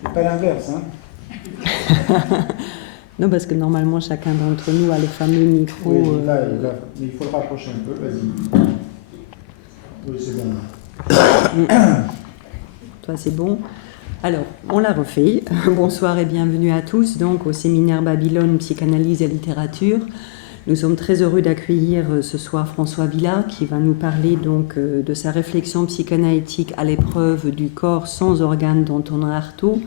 Et pas l'inverse, hein. Non, parce que normalement, chacun d'entre nous a le fameux micro. Oui, mais il faut le rapprocher un peu, vas-y. Oui, c'est bon. Toi, c'est bon. Alors, on l'a refait. Bonsoir et bienvenue à tous donc au séminaire Babylone, psychanalyse et littérature. Nous sommes très heureux d'accueillir ce soir François Villa qui va nous parler donc de sa réflexion psychanalytique à l'épreuve du corps sans organes d'Antonin Artaud.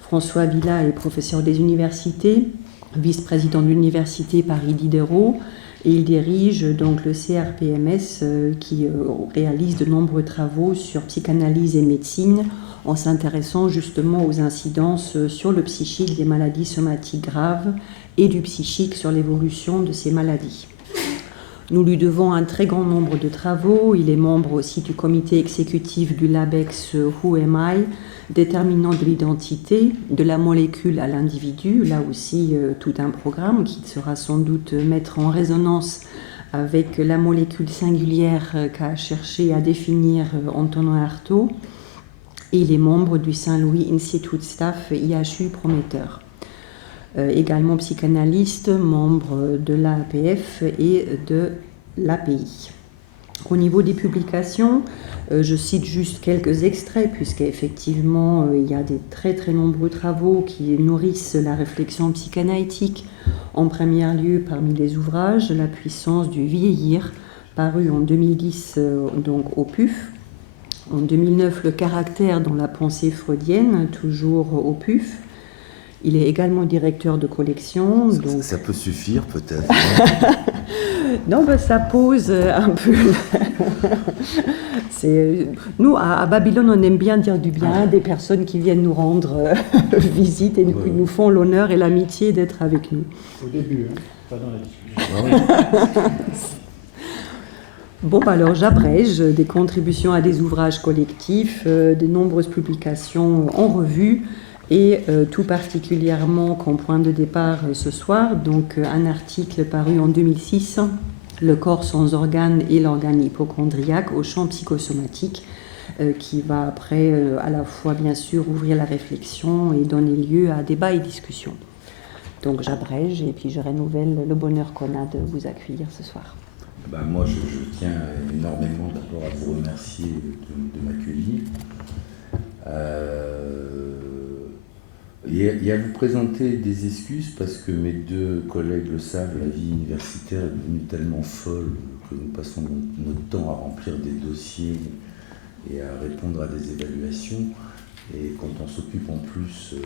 François Villa est professeur des universités, vice-président de l'université Paris Diderot, et il dirige donc le CRPMS qui réalise de nombreux travaux sur psychanalyse et médecine en s'intéressant justement aux incidences sur le psychique des maladies somatiques graves et du psychique sur l'évolution de ces maladies. Nous lui devons un très grand nombre de travaux. Il est membre aussi du comité exécutif du LabEx Who Am I, déterminant de l'identité, de la molécule à l'individu. Là aussi, tout un programme qui sera sans doute mettre en résonance avec la molécule singulière qu'a cherché à définir Antonin Artaud. Et il est membre du Saint-Louis Institute Staff IHU Prometteur. Également psychanalyste, membre de l'APF et de l'API. Au niveau des publications, je cite juste quelques extraits, puisqu'effectivement, il y a des très très nombreux travaux qui nourrissent la réflexion psychanalytique. En premier lieu, parmi les ouvrages, La puissance du vieillir, paru en 2010 donc au PUF. En 2009, Le caractère dans la pensée freudienne, toujours au PUF. Il est également directeur de collection. Donc... Ça peut suffire peut-être. Non, ben, ça pose un peu... Nous, à Babylone, on aime bien dire du bien des personnes qui viennent nous rendre visite et qui nous font l'honneur et l'amitié d'être avec nous. Au début, hein, pas dans la discussion. Bon, alors j'abrège des contributions à des ouvrages collectifs, de nombreuses publications en revue, et tout particulièrement comme point de départ ce soir, donc un article paru en 2006, Le corps sans organes et l'organe hypochondriaque au champ psychosomatique, qui va après à la fois bien sûr ouvrir la réflexion et donner lieu à débat et discussion. Donc j'abrège et puis je renouvelle le bonheur qu'on a de vous accueillir ce soir. Ben moi je tiens énormément d'abord à vous remercier de m'accueillir. Et à vous présenter des excuses parce que mes deux collègues le savent, la vie universitaire est devenue tellement folle que nous passons notre temps à remplir des dossiers et à répondre à des évaluations. Et quand on s'occupe en plus,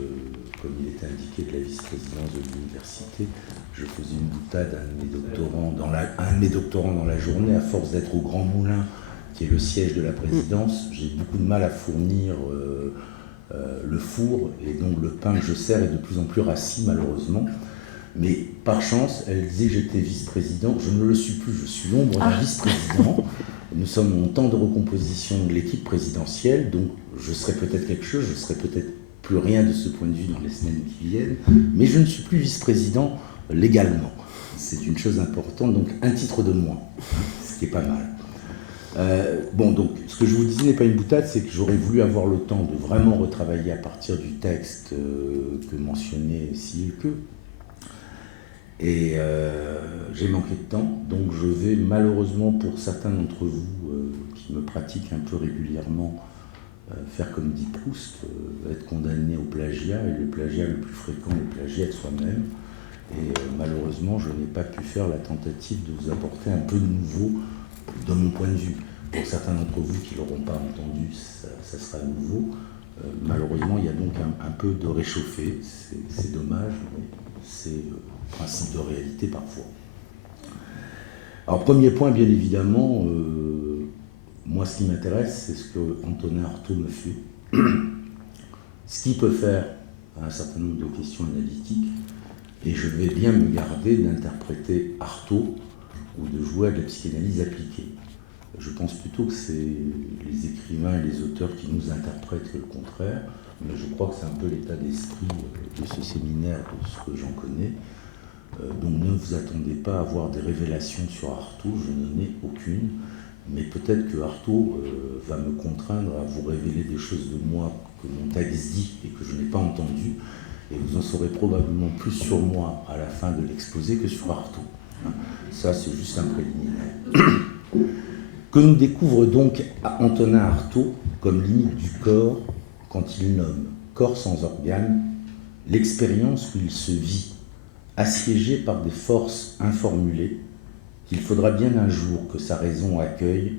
comme il était indiqué, de la vice-présidence de l'université, je faisais une boutade à un de mes doctorants dans la journée, à force d'être au Grand Moulin, qui est le siège de la présidence, j'ai beaucoup de mal à fournir le four, et donc le pain que je sers est de plus en plus rassis malheureusement. Mais par chance, elle disait que j'étais vice-président, je ne le suis plus, je suis l'ombre d'un vice-président. Nous sommes en temps de recomposition de l'équipe présidentielle, donc je serai peut-être quelque chose, je serai peut-être plus rien de ce point de vue dans les semaines qui viennent, mais je ne suis plus vice-président légalement. C'est une chose importante, donc un titre de moins, ce qui est pas mal. Bon, donc ce que je vous disais n'est pas une boutade, c'est que j'aurais voulu avoir le temps de vraiment retravailler à partir du texte que mentionnait Silke. Et j'ai manqué de temps, donc je vais malheureusement pour certains d'entre vous qui me pratiquent un peu régulièrement faire comme dit Proust, être condamné au plagiat, et le plagiat le plus fréquent est le plagiat de soi-même. Et malheureusement, je n'ai pas pu faire la tentative de vous apporter un peu de nouveau de mon point de vue. Pour certains d'entre vous qui ne l'auront pas entendu, ça sera nouveau. Malheureusement, il y a donc un peu de réchauffé, c'est dommage, mais c'est le principe de réalité parfois. Alors, premier point, bien évidemment, moi ce qui m'intéresse, c'est ce que Antonin Artaud me fait. Ce qu'il peut faire à un certain nombre de questions analytiques, et je vais bien me garder d'interpréter Artaud ou de jouer à de la psychanalyse appliquée. Je pense plutôt que c'est les écrivains et les auteurs qui nous interprètent que le contraire, mais je crois que c'est un peu l'état d'esprit de ce séminaire, de ce que j'en connais. Donc ne vous attendez pas à avoir des révélations sur Artaud, je n'en ai aucune, mais peut-être que Artaud va me contraindre à vous révéler des choses de moi que que mon texte dit et que je n'ai pas entendu, et vous en saurez probablement plus sur moi à la fin de l'exposé que sur Artaud. Ça, c'est juste un préliminaire. Que nous découvre donc Antonin Artaud comme limite du corps quand il nomme corps sans organes l'expérience où il se vit assiégé par des forces informulées qu'il faudra bien un jour que sa raison accueille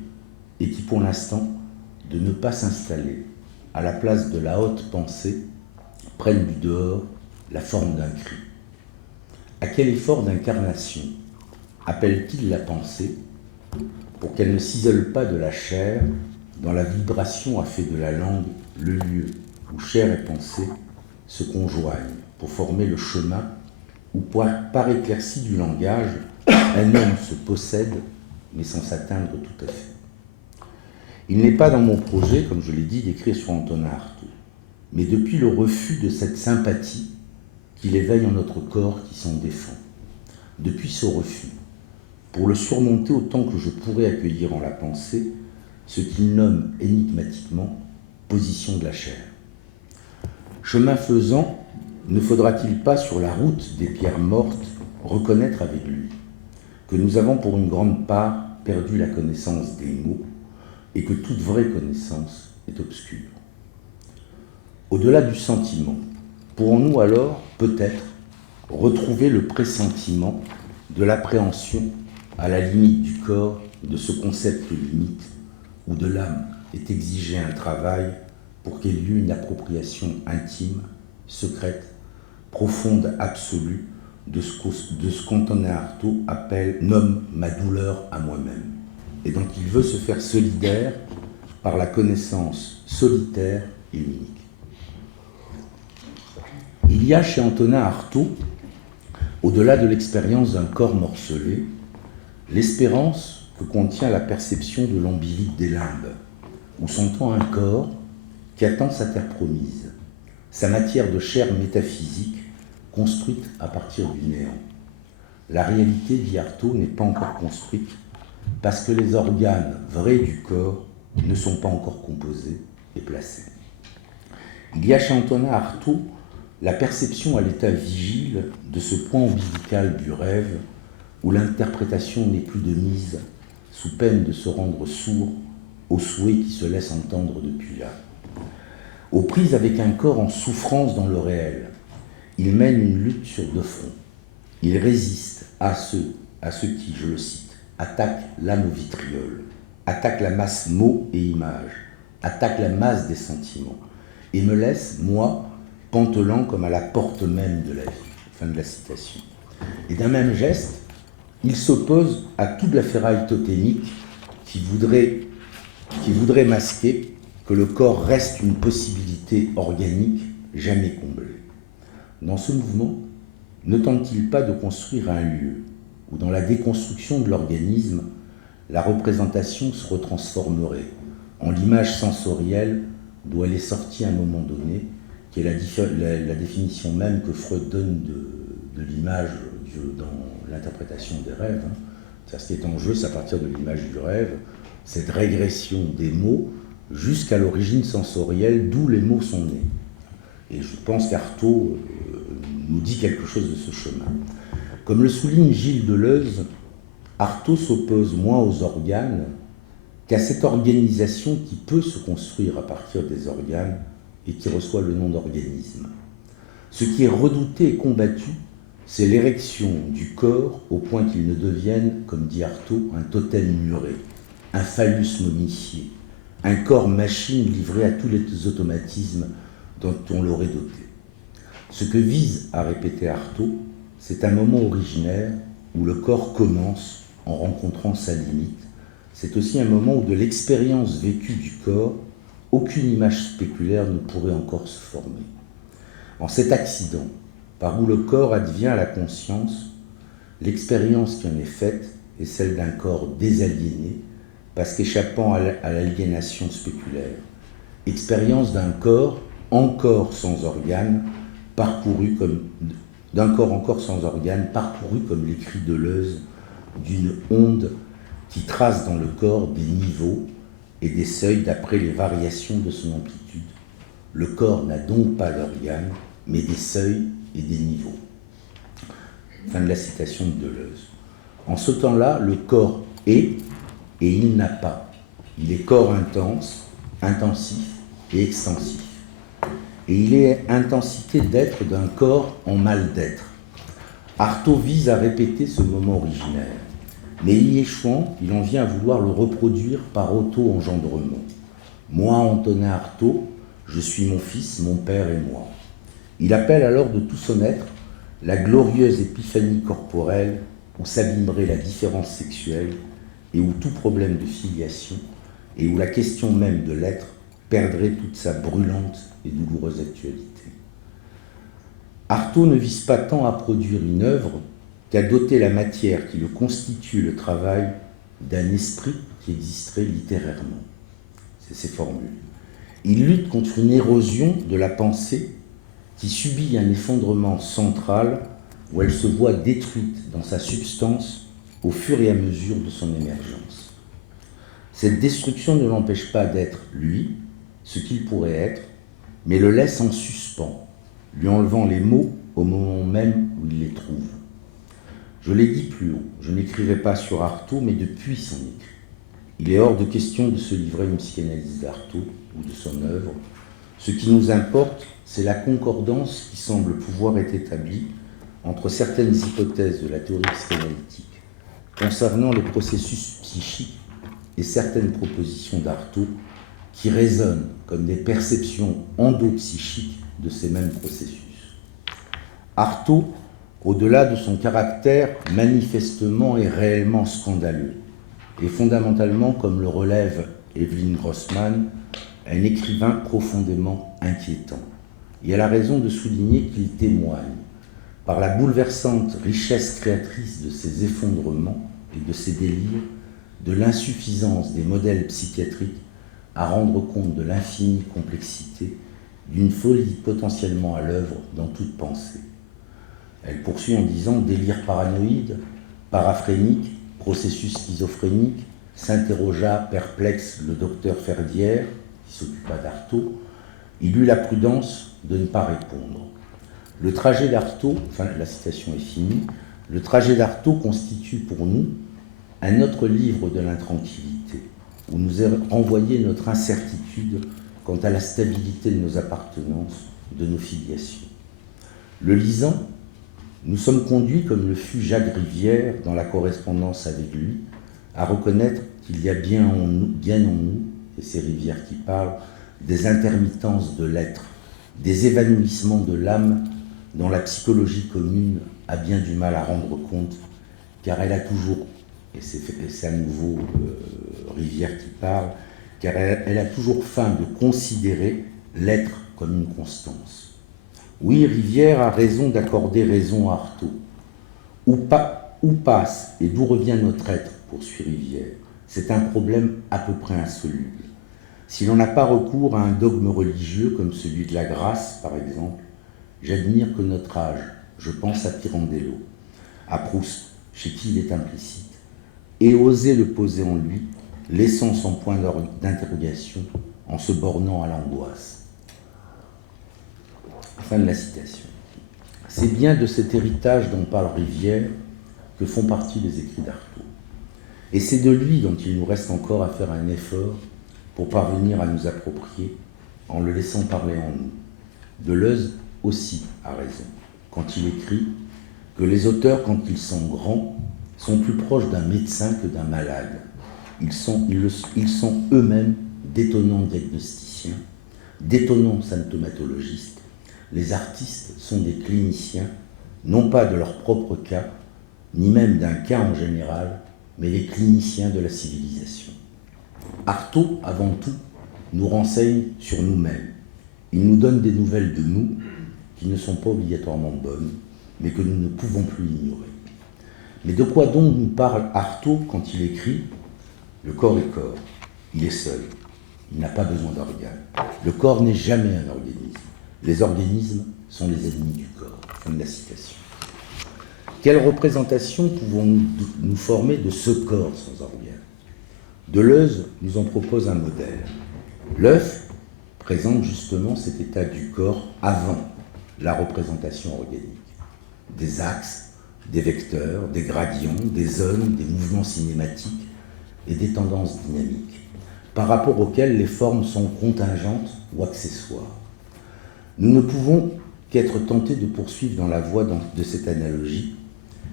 et qui pour l'instant, de ne pas s'installer à la place de la haute pensée, prennent du dehors la forme d'un cri. À quel effort d'incarnation appelle-t-il la pensée pour qu'elle ne s'isole pas de la chair dans la vibration a fait de la langue le lieu où chair et pensée se conjoignent pour former le chemin où, par éclaircie du langage, un homme se possède, mais sans s'atteindre tout à fait. Il n'est pas dans mon projet, comme je l'ai dit, d'écrire sur Antonin Artaud, mais depuis le refus de cette sympathie qu'il éveille en notre corps qui s'en défend. Depuis ce refus, pour le surmonter autant que je pourrais accueillir en la pensée, ce qu'il nomme énigmatiquement position de la chair. Chemin faisant, ne faudra-t-il pas, sur la route des pierres mortes, reconnaître avec lui que nous avons pour une grande part perdu la connaissance des mots et que toute vraie connaissance est obscure. Au-delà du sentiment, pourrons-nous alors, peut-être, retrouver le pressentiment de l'appréhension à la limite du corps de ce concept limite où de l'âme est exigé un travail pour qu'ait lieu une appropriation intime, secrète, profonde, absolue de ce qu'Antonin Artaud nomme ma douleur à moi-même, et dont il veut se faire solidaire par la connaissance solitaire et unique. Il y a chez Antonin Artaud, au-delà de l'expérience d'un corps morcelé, l'espérance que contient la perception de l'ombilique des limbes, où s'entend un corps qui attend sa terre promise, sa matière de chair métaphysique construite à partir du néant. La réalité, dit Artaud, n'est pas encore construite parce que les organes vrais du corps ne sont pas encore composés et placés. Il y a chez Antonin Artaud la perception à l'état vigile de ce point ombilical du rêve où l'interprétation n'est plus de mise, sous peine de se rendre sourd aux souhaits qui se laissent entendre depuis là. Aux prises avec un corps en souffrance dans le réel, il mène une lutte sur deux fronts. Il résiste à ceux qui, je le cite, attaquent l'âme au vitriol, attaquent la masse mots et images, attaquent la masse des sentiments, et me laisse, moi, pantelant comme à la porte même de la vie. Fin de la citation. Et d'un même geste, il s'oppose à toute la ferraille totémique qui voudrait masquer que le corps reste une possibilité organique jamais comblée. Dans ce mouvement, ne tente-t-il pas de construire un lieu où, dans la déconstruction de l'organisme, la représentation se retransformerait en l'image sensorielle d'où elle est sortie à un moment donné, qui est la définition même que Freud donne de l'image dans l'interprétation des rêves. C'est-à-dire, ce qui est en jeu, c'est à partir de l'image du rêve, cette régression des mots jusqu'à l'origine sensorielle d'où les mots sont nés. Et je pense qu'Artaud nous dit quelque chose de ce chemin. Comme le souligne Gilles Deleuze, Artaud s'oppose moins aux organes qu'à cette organisation qui peut se construire à partir des organes et qui reçoit le nom d'organisme. Ce qui est redouté et combattu, c'est l'érection du corps au point qu'il ne devienne, comme dit Artaud, un totem muré, un phallus momifié, un corps machine livré à tous les automatismes dont on l'aurait doté. Ce que vise à répéter Artaud, c'est un moment originaire où le corps commence en rencontrant sa limite. C'est aussi un moment où de l'expérience vécue du corps, aucune image spéculaire ne pourrait encore se former. En cet accident, par où le corps advient à la conscience, l'expérience qui en est faite est celle d'un corps désaliéné, parce qu'échappant à l'aliénation spéculaire. Expérience d'un corps encore sans organes, d'un corps encore sans organes, parcouru comme l'écrit Deleuze, d'une onde qui trace dans le corps des niveaux et des seuils d'après les variations de son amplitude, Le corps n'a donc pas d'organes, mais des seuils et des niveaux. Fin de la citation de Deleuze. En ce temps-là, le corps est et il n'a pas. Il est corps intense, intensif et extensif. Et il est intensité d'être d'un corps en mal d'être. Artaud vise à répéter ce moment originaire, mais y échouant, il en vient à vouloir le reproduire par auto-engendrement. Moi, Antonin Artaud, je suis mon fils, mon père et moi. Il appelle alors de tout son être la glorieuse épiphanie corporelle où s'abîmerait la différence sexuelle et où tout problème de filiation et où la question même de l'être perdrait toute sa brûlante et douloureuse actualité. Artaud ne vise pas tant à produire une œuvre qu'à doter la matière qui le constitue le travail d'un esprit qui existerait littérairement. C'est ses formules. Il lutte contre une érosion de la pensée qui subit un effondrement central où elle se voit détruite dans sa substance au fur et à mesure de son émergence. Cette destruction ne l'empêche pas d'être, lui, ce qu'il pourrait être, mais le laisse en suspens, lui enlevant les mots au moment même où il les trouve. Je l'ai dit plus haut, je n'écrirai pas sur Artaud, mais depuis son écrit. Il est hors de question de se livrer à une psychanalyse d'Artaud ou de son œuvre. Ce qui nous importe, c'est la concordance qui semble pouvoir être établie entre certaines hypothèses de la théorie psychanalytique concernant les processus psychiques et certaines propositions d'Artaud qui résonnent comme des perceptions endopsychiques de ces mêmes processus. Artaud, au-delà de son caractère manifestement et réellement scandaleux, et fondamentalement, comme le relève Evelyn Grossman, un écrivain profondément inquiétant. Et elle a raison de souligner qu'il témoigne, par la bouleversante richesse créatrice de ses effondrements et de ses délires, de l'insuffisance des modèles psychiatriques à rendre compte de l'infinie complexité d'une folie potentiellement à l'œuvre dans toute pensée. Elle poursuit en disant « délire paranoïde, paraphrénique, processus schizophrénique », s'interrogea perplexe le docteur Ferdière, qui s'occupa d'Artaud. Il eut la prudence de ne pas répondre. Le trajet d'Artaud, enfin la citation est finie, le trajet d'Artaud constitue pour nous un autre livre de l'intranquillité, où nous est renvoyée notre incertitude quant à la stabilité de nos appartenances, de nos filiations. Le lisant, nous sommes conduits, comme le fut Jacques Rivière dans la correspondance avec lui, à reconnaître qu'il y a bien en nous, et c'est Rivière qui parle, des intermittences de l'être, des évanouissements de l'âme dont la psychologie commune a bien du mal à rendre compte, car elle a toujours, et c'est à nouveau Rivière qui parle, car elle a toujours faim de considérer l'être comme une constance. Oui, Rivière a raison d'accorder raison à Artaud. Où passe et d'où revient notre être, poursuit Rivière, c'est un problème à peu près insoluble. Si l'on n'a pas recours à un dogme religieux comme celui de la grâce, par exemple, j'admire que notre âge, je pense à Pirandello, à Proust, chez qui il est implicite, ait osé le poser en lui, laissant son point d'interrogation en se bornant à l'angoisse. Fin de la citation. C'est bien de cet héritage dont parle Rivière que font partie les écrits d'Artaud. Et c'est de lui dont il nous reste encore à faire un effort pour parvenir à nous approprier en le laissant parler en nous. Deleuze aussi a raison quand il écrit que les auteurs, quand ils sont grands, sont plus proches d'un médecin que d'un malade. Ils sont eux-mêmes d'étonnants diagnosticiens, d'étonnants symptomatologistes. Les artistes sont des cliniciens, non pas de leur propre cas, ni même d'un cas en général, mais les cliniciens de la civilisation. Artaud, avant tout, nous renseigne sur nous-mêmes. Il nous donne des nouvelles de nous qui ne sont pas obligatoirement bonnes, mais que nous ne pouvons plus ignorer. Mais de quoi donc nous parle Artaud quand il écrit « Le corps est corps, il est seul, il n'a pas besoin d'organes. Le corps n'est jamais un organisme. Les organismes sont les ennemis du corps. » Fin de la citation. Quelle représentation pouvons-nous nous former de ce corps sans organes ? Deleuze nous en propose un modèle. L'œuf, présente justement cet état du corps avant la représentation organique. Des axes, des vecteurs, des gradients, des zones, des mouvements cinématiques et des tendances dynamiques, par rapport auxquelles les formes sont contingentes ou accessoires. Nous ne pouvons qu'être tentés de poursuivre dans la voie de cette analogie,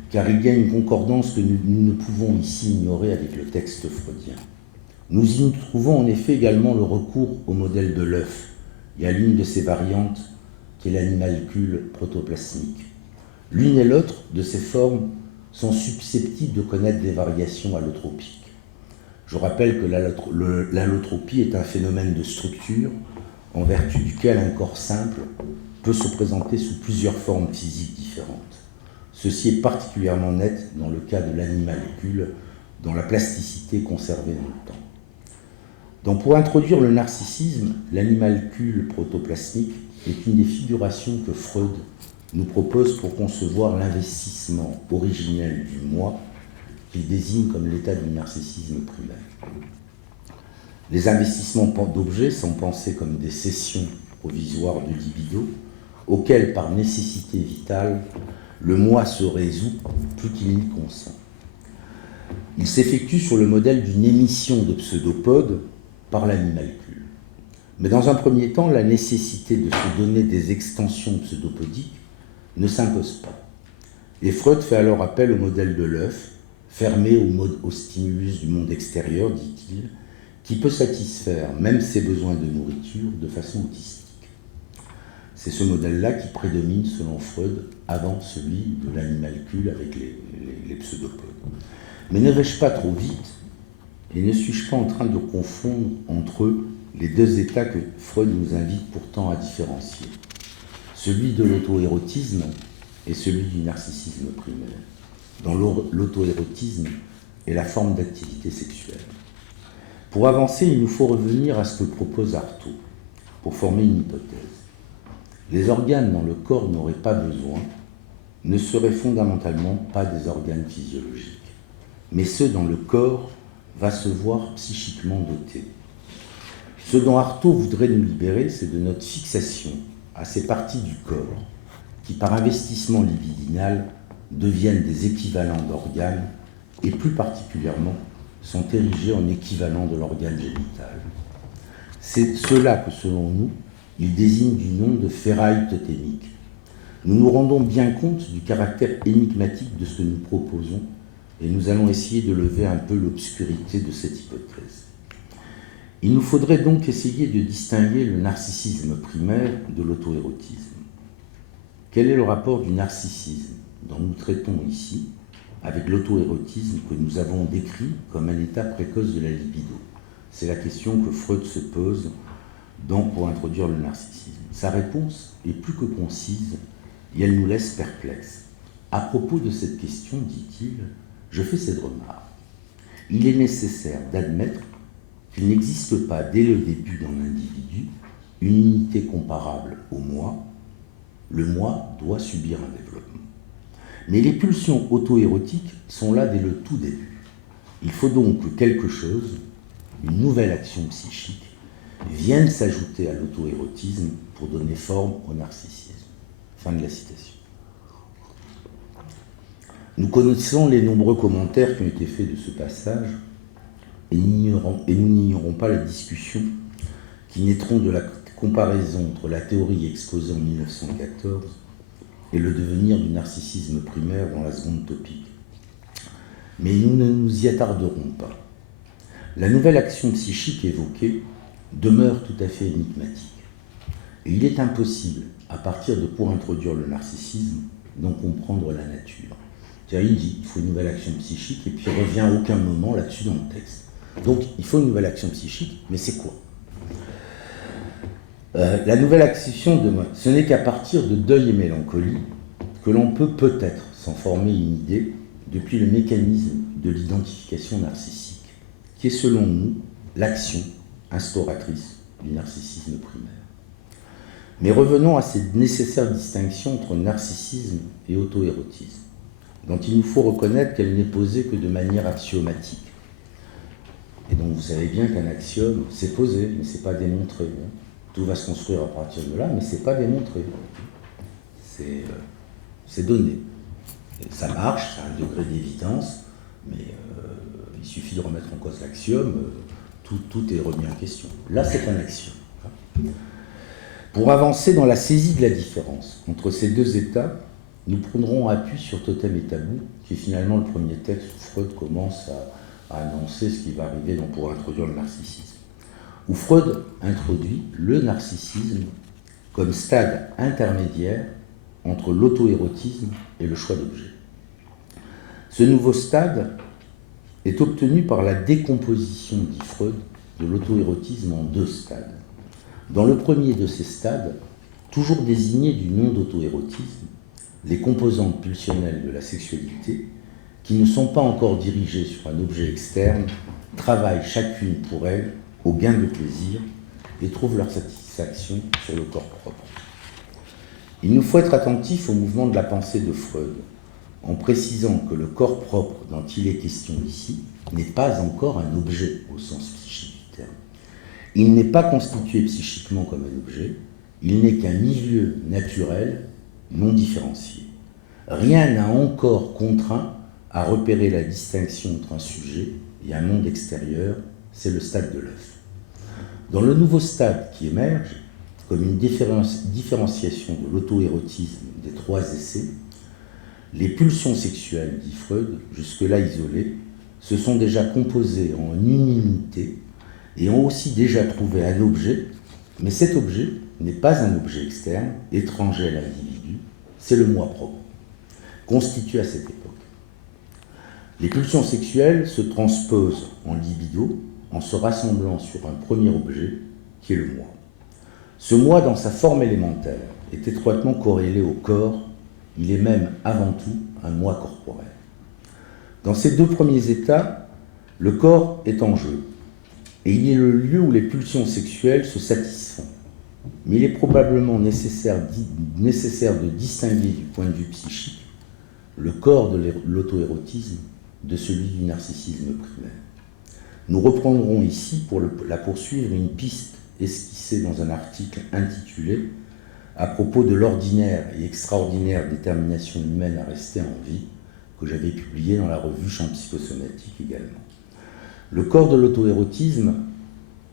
car il y a une concordance que nous ne pouvons ici ignorer avec le texte freudien. Nous y trouvons en effet également le recours au modèle de l'œuf et à l'une de ses variantes, qui est l'animalcule protoplasmique. L'une et l'autre de ces formes sont susceptibles de connaître des variations allotropiques. Je rappelle que l'allotropie est un phénomène de structure en vertu duquel un corps simple peut se présenter sous plusieurs formes physiques différentes. Ceci est particulièrement net dans le cas de l'animalcule, dont la plasticité est conservée dans le temps. Donc pour introduire le narcissisme, l'animalcule protoplasmique est une des figurations que Freud nous propose pour concevoir l'investissement originel du moi, qu'il désigne comme l'état du narcissisme primaire. Les investissements d'objets sont pensés comme des cessions provisoires de libido, auxquelles, par nécessité vitale, le moi se résout plus qu'il n'y consent. Il s'effectue sur le modèle d'une émission de pseudopodes par l'animalcule. Mais dans un premier temps, la nécessité de se donner des extensions pseudopodiques ne s'impose pas. Et Freud fait alors appel au modèle de l'œuf, fermé au stimulus du monde extérieur, dit-il, qui peut satisfaire même ses besoins de nourriture de façon autistique. C'est ce modèle-là qui prédomine, selon Freud, avant celui de l'animalcule avec les pseudopodes. Mais ne vais-je pas trop vite et ne suis-je pas en train de confondre entre eux les deux états que Freud nous invite pourtant à différencier, celui de l'auto-érotisme et celui du narcissisme primaire, dont l'auto-érotisme est la forme d'activité sexuelle. Pour avancer, il nous faut revenir à ce que propose Artaud, pour former une hypothèse. Les organes dont le corps n'aurait pas besoin ne seraient fondamentalement pas des organes physiologiques, mais ceux dont le corps va se voir psychiquement doté. Ce dont Artaud voudrait nous libérer, c'est de notre fixation à ces parties du corps qui, par investissement libidinal, deviennent des équivalents d'organes et plus particulièrement sont érigés en équivalent de l'organe génital. C'est cela que, selon nous, il désigne du nom de ferraille totémique. Nous nous rendons bien compte du caractère énigmatique de ce que nous proposons et nous allons essayer de lever un peu l'obscurité de cette hypothèse. Il nous faudrait donc essayer de distinguer le narcissisme primaire de l'auto-érotisme. Quel est le rapport du narcissisme dont nous traitons ici avec l'auto-érotisme que nous avons décrit comme un état précoce de la libido? C'est la question que Freud se pose donc pour introduire le narcissisme. Sa réponse est plus que concise et elle nous laisse perplexes. À propos de cette question, dit-il, je fais cette remarque. Il est nécessaire d'admettre qu'il n'existe pas dès le début dans l'individu une unité comparable au moi. Le moi doit subir un développement. Mais les pulsions auto-érotiques sont là dès le tout début. Il faut donc que quelque chose, une nouvelle action psychique, vienne s'ajouter à l'auto-érotisme pour donner forme au narcissisme. Fin de la citation. Nous connaissons les nombreux commentaires qui ont été faits de ce passage et nous n'ignorons pas les discussions qui naîtront de la comparaison entre la théorie exposée en 1914 et le devenir du narcissisme primaire dans la seconde topique. Mais nous ne nous y attarderons pas. La nouvelle action psychique évoquée demeure tout à fait énigmatique. Et il est impossible, à partir de pour introduire le narcissisme, d'en comprendre la nature. C'est-à-dire, il dit qu'il faut une nouvelle action psychique, et puis il revient à aucun moment là-dessus dans le texte. Donc, il faut une nouvelle action psychique, mais c'est quoi ? La nouvelle action, ce n'est qu'à partir de deuil et mélancolie que l'on peut peut-être s'en former une idée depuis le mécanisme de l'identification narcissique, qui est selon nous l'action instauratrice du narcissisme primaire. Mais revenons à cette nécessaire distinction entre narcissisme et auto-érotisme, dont il nous faut reconnaître qu'elle n'est posée que de manière axiomatique. Et donc vous savez bien qu'un axiome, c'est posé, mais ce n'est pas démontré. Tout va se construire à partir de là, mais ce n'est pas démontré. C'est donné. Et ça marche, c'est un degré d'évidence, mais il suffit de remettre en cause l'axiome, tout est remis en question. Là, c'est un axiome. Pour avancer dans la saisie de la différence entre ces deux états, nous prendrons appui sur Totem et Tabou, qui est finalement le premier texte où Freud commence à annoncer ce qui va arriver pour introduire le narcissisme. Où Freud introduit le narcissisme comme stade intermédiaire entre l'auto-érotisme et le choix d'objet. Ce nouveau stade est obtenu par la décomposition, dit Freud, de l'auto-érotisme en deux stades. Dans le premier de ces stades, toujours désigné du nom d'auto-érotisme, les composantes pulsionnelles de la sexualité, qui ne sont pas encore dirigées sur un objet externe, travaillent chacune pour elles au gain de plaisir et trouvent leur satisfaction sur le corps propre. Il nous faut être attentifs au mouvement de la pensée de Freud, en précisant que le corps propre dont il est question ici n'est pas encore un objet au sens psychique du terme. Il n'est pas constitué psychiquement comme un objet, il n'est qu'un milieu naturel non différencié. Rien n'a encore contraint à repérer la distinction entre un sujet et un monde extérieur, c'est le stade de l'œuf. Dans le nouveau stade qui émerge, comme une différenciation de l'auto-érotisme des trois essais, les pulsions sexuelles, dit Freud, jusque-là isolées, se sont déjà composées en une unité et ont aussi déjà trouvé un objet, mais cet objet n'est pas un objet externe, étranger à l'individu, c'est le moi propre, constitué à cette époque. Les pulsions sexuelles se transposent en libido en se rassemblant sur un premier objet qui est le moi. Ce moi, dans sa forme élémentaire, est étroitement corrélé au corps, il est même avant tout un moi corporel. Dans ces deux premiers états, le corps est en jeu, et il est le lieu où les pulsions sexuelles se satisfont. Mais il est probablement nécessaire de distinguer du point de vue psychique le corps de l'auto-érotisme de celui du narcissisme primaire. Nous reprendrons ici, pour la poursuivre, une piste esquissée dans un article intitulé « À propos de l'ordinaire et extraordinaire détermination humaine à rester en vie » que j'avais publié dans la revue Champs psychosomatiques également. Le corps de l'auto-érotisme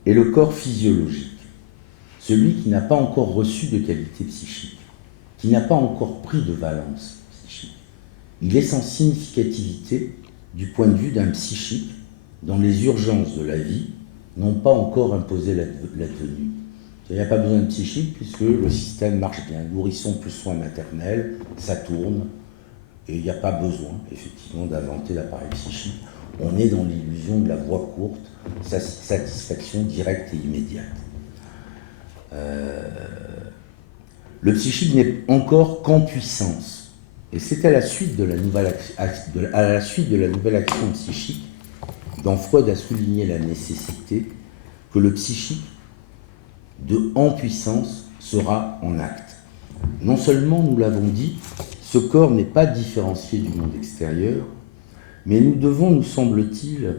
est le corps physiologique, celui qui n'a pas encore reçu de qualité psychique, qui n'a pas encore pris de valence psychique. Il est sans significativité du point de vue d'un psychique dont les urgences de la vie n'ont pas encore imposé la tenue. Il n'y a pas besoin de psychique puisque le système marche bien. Nourrisson plus soins maternels, ça tourne, et il n'y a pas besoin, effectivement, d'inventer l'appareil psychique. On est dans l'illusion de la voie courte, satisfaction directe et immédiate. Le psychique n'est encore qu'en puissance. Et c'est à la suite de la nouvelle action psychique dont Freud a souligné la nécessité que le psychique de en puissance sera en acte. Non seulement, nous l'avons dit, ce corps n'est pas différencié du monde extérieur, mais nous devons, nous semble-t-il,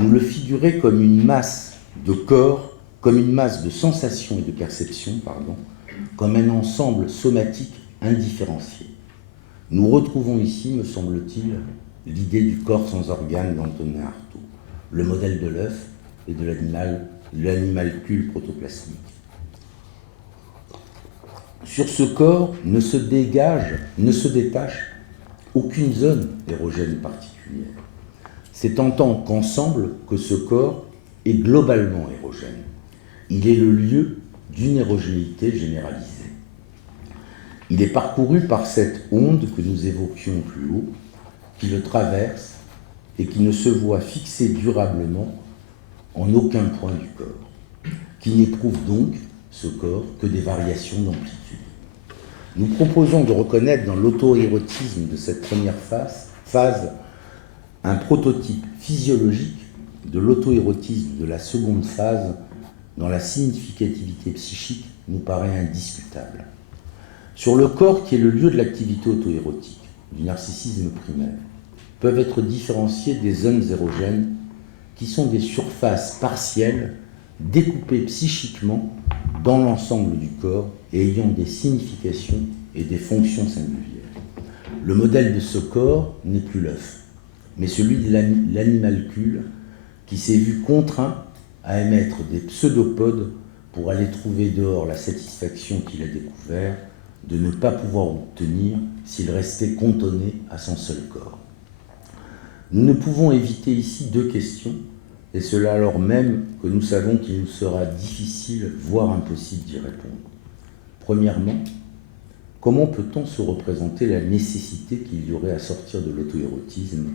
nous le figurer comme une masse de corps, comme une masse de sensations et de perceptions, comme un ensemble somatique indifférencié. Nous retrouvons ici, me semble-t-il, l'idée du corps sans organes d'Antonin Artaud, le modèle de l'œuf et de l'animalcule protoplasmique. Sur ce corps ne se détache aucune zone érogène particulière. C'est en tant qu'ensemble que ce corps est globalement érogène. Il est le lieu d'une érogénéité généralisée. Il est parcouru par cette onde que nous évoquions plus haut, qui le traverse et qui ne se voit fixé durablement en aucun point du corps, qui n'éprouve donc, ce corps, que des variations d'amplitude. Nous proposons de reconnaître dans l'auto-érotisme de cette première phase un prototype physiologique de l'auto-érotisme de la seconde phase dont la significativité psychique nous paraît indiscutable. Sur le corps qui est le lieu de l'activité auto-érotique, du narcissisme primaire, peuvent être différenciées des zones érogènes qui sont des surfaces partielles découpées psychiquement dans l'ensemble du corps et ayant des significations et des fonctions singulières. Le modèle de ce corps n'est plus l'œuf, mais celui de l'animalcule qui s'est vu contraint à émettre des pseudopodes pour aller trouver dehors la satisfaction qu'il a découvert de ne pas pouvoir obtenir s'il restait cantonné à son seul corps. Nous ne pouvons éviter ici deux questions, et cela alors même que nous savons qu'il nous sera difficile, voire impossible d'y répondre. Premièrement, comment peut-on se représenter la nécessité qu'il y aurait à sortir de l'auto-érotisme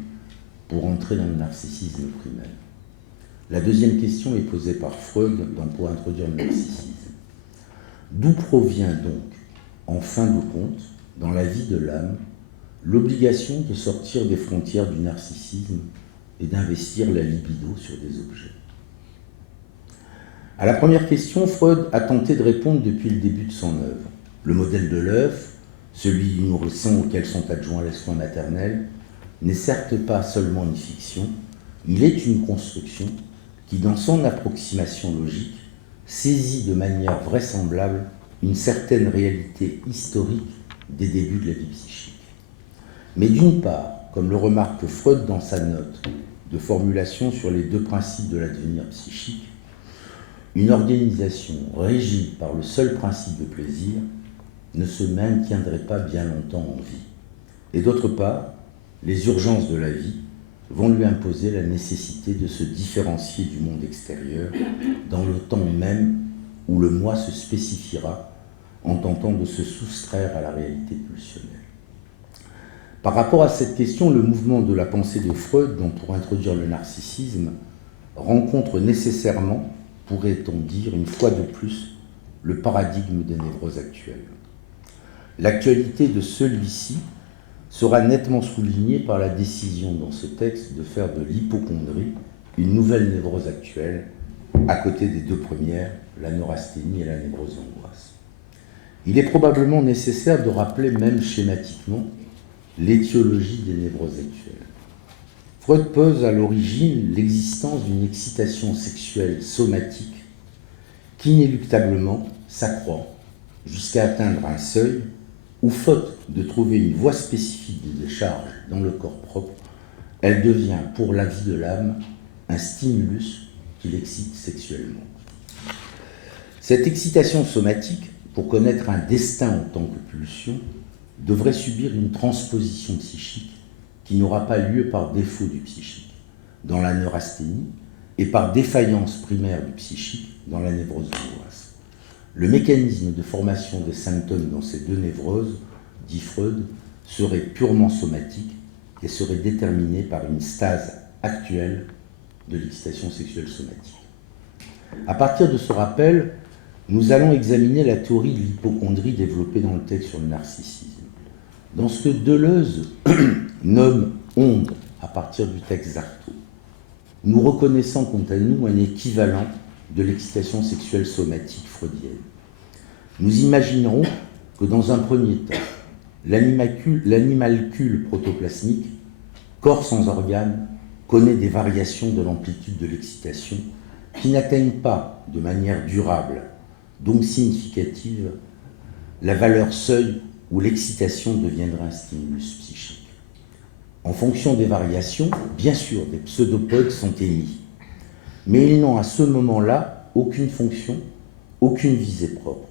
pour entrer dans le narcissisme primaire? La deuxième question est posée par Freud pour introduire le narcissisme. D'où provient donc, en fin de compte, dans la vie de l'âme, l'obligation de sortir des frontières du narcissisme et d'investir la libido sur des objets? À la première question, Freud a tenté de répondre depuis le début de son œuvre. Le modèle de l'œuf, celui du nourrisson auquel sont adjoints les soins maternels, n'est certes pas seulement une fiction, il est une construction qui, dans son approximation logique, saisit de manière vraisemblable une certaine réalité historique des débuts de la vie psychique. Mais d'une part, comme le remarque Freud dans sa note de formulation sur les deux principes de l'advenir psychique, une organisation régie par le seul principe de plaisir ne se maintiendrait pas bien longtemps en vie. Et d'autre part, les urgences de la vie vont lui imposer la nécessité de se différencier du monde extérieur dans le temps même où le moi se spécifiera en tentant de se soustraire à la réalité pulsionnelle. Par rapport à cette question, le mouvement de la pensée de Freud, dont pour introduire le narcissisme, rencontre nécessairement, pourrait-on dire une fois de plus, le paradigme des névroses actuelles. L'actualité de celui-ci sera nettement soulignée par la décision dans ce texte de faire de l'hypocondrie une nouvelle névrose actuelle, à côté des deux premières, la neurasthénie et la névrose d'angoisse. Il est probablement nécessaire de rappeler même schématiquement l'étiologie des névroses actuelles. Freud pose à l'origine l'existence d'une excitation sexuelle somatique qui inéluctablement s'accroît jusqu'à atteindre un seuil où, faute de trouver une voie spécifique de décharge dans le corps propre, elle devient, pour la vie de l'âme, un stimulus qui l'excite sexuellement. Cette excitation somatique, pour connaître un destin en tant que pulsion, devrait subir une transposition psychique qui n'aura pas lieu par défaut du psychique, dans la neurasthénie, et par défaillance primaire du psychique, dans la névrose d'angoisse. Le mécanisme de formation des symptômes dans ces deux névroses, dit Freud, serait purement somatique et serait déterminé par une stase actuelle de l'excitation sexuelle somatique. À partir de ce rappel, nous allons examiner la théorie de l'hypocondrie développée dans le texte sur le narcissisme. Dans ce que Deleuze nomme onde à partir du texte d'Artaud, nous reconnaissons quant à nous un équivalent de l'excitation sexuelle somatique freudienne. Nous imaginerons que dans un premier temps, l'animalcule protoplasmique, corps sans organes, connaît des variations de l'amplitude de l'excitation qui n'atteignent pas de manière durable, donc significative, la valeur seuil où l'excitation deviendra un stimulus psychique. En fonction des variations, bien sûr, des pseudopodes sont émis, mais ils n'ont à ce moment-là aucune fonction, aucune visée propre.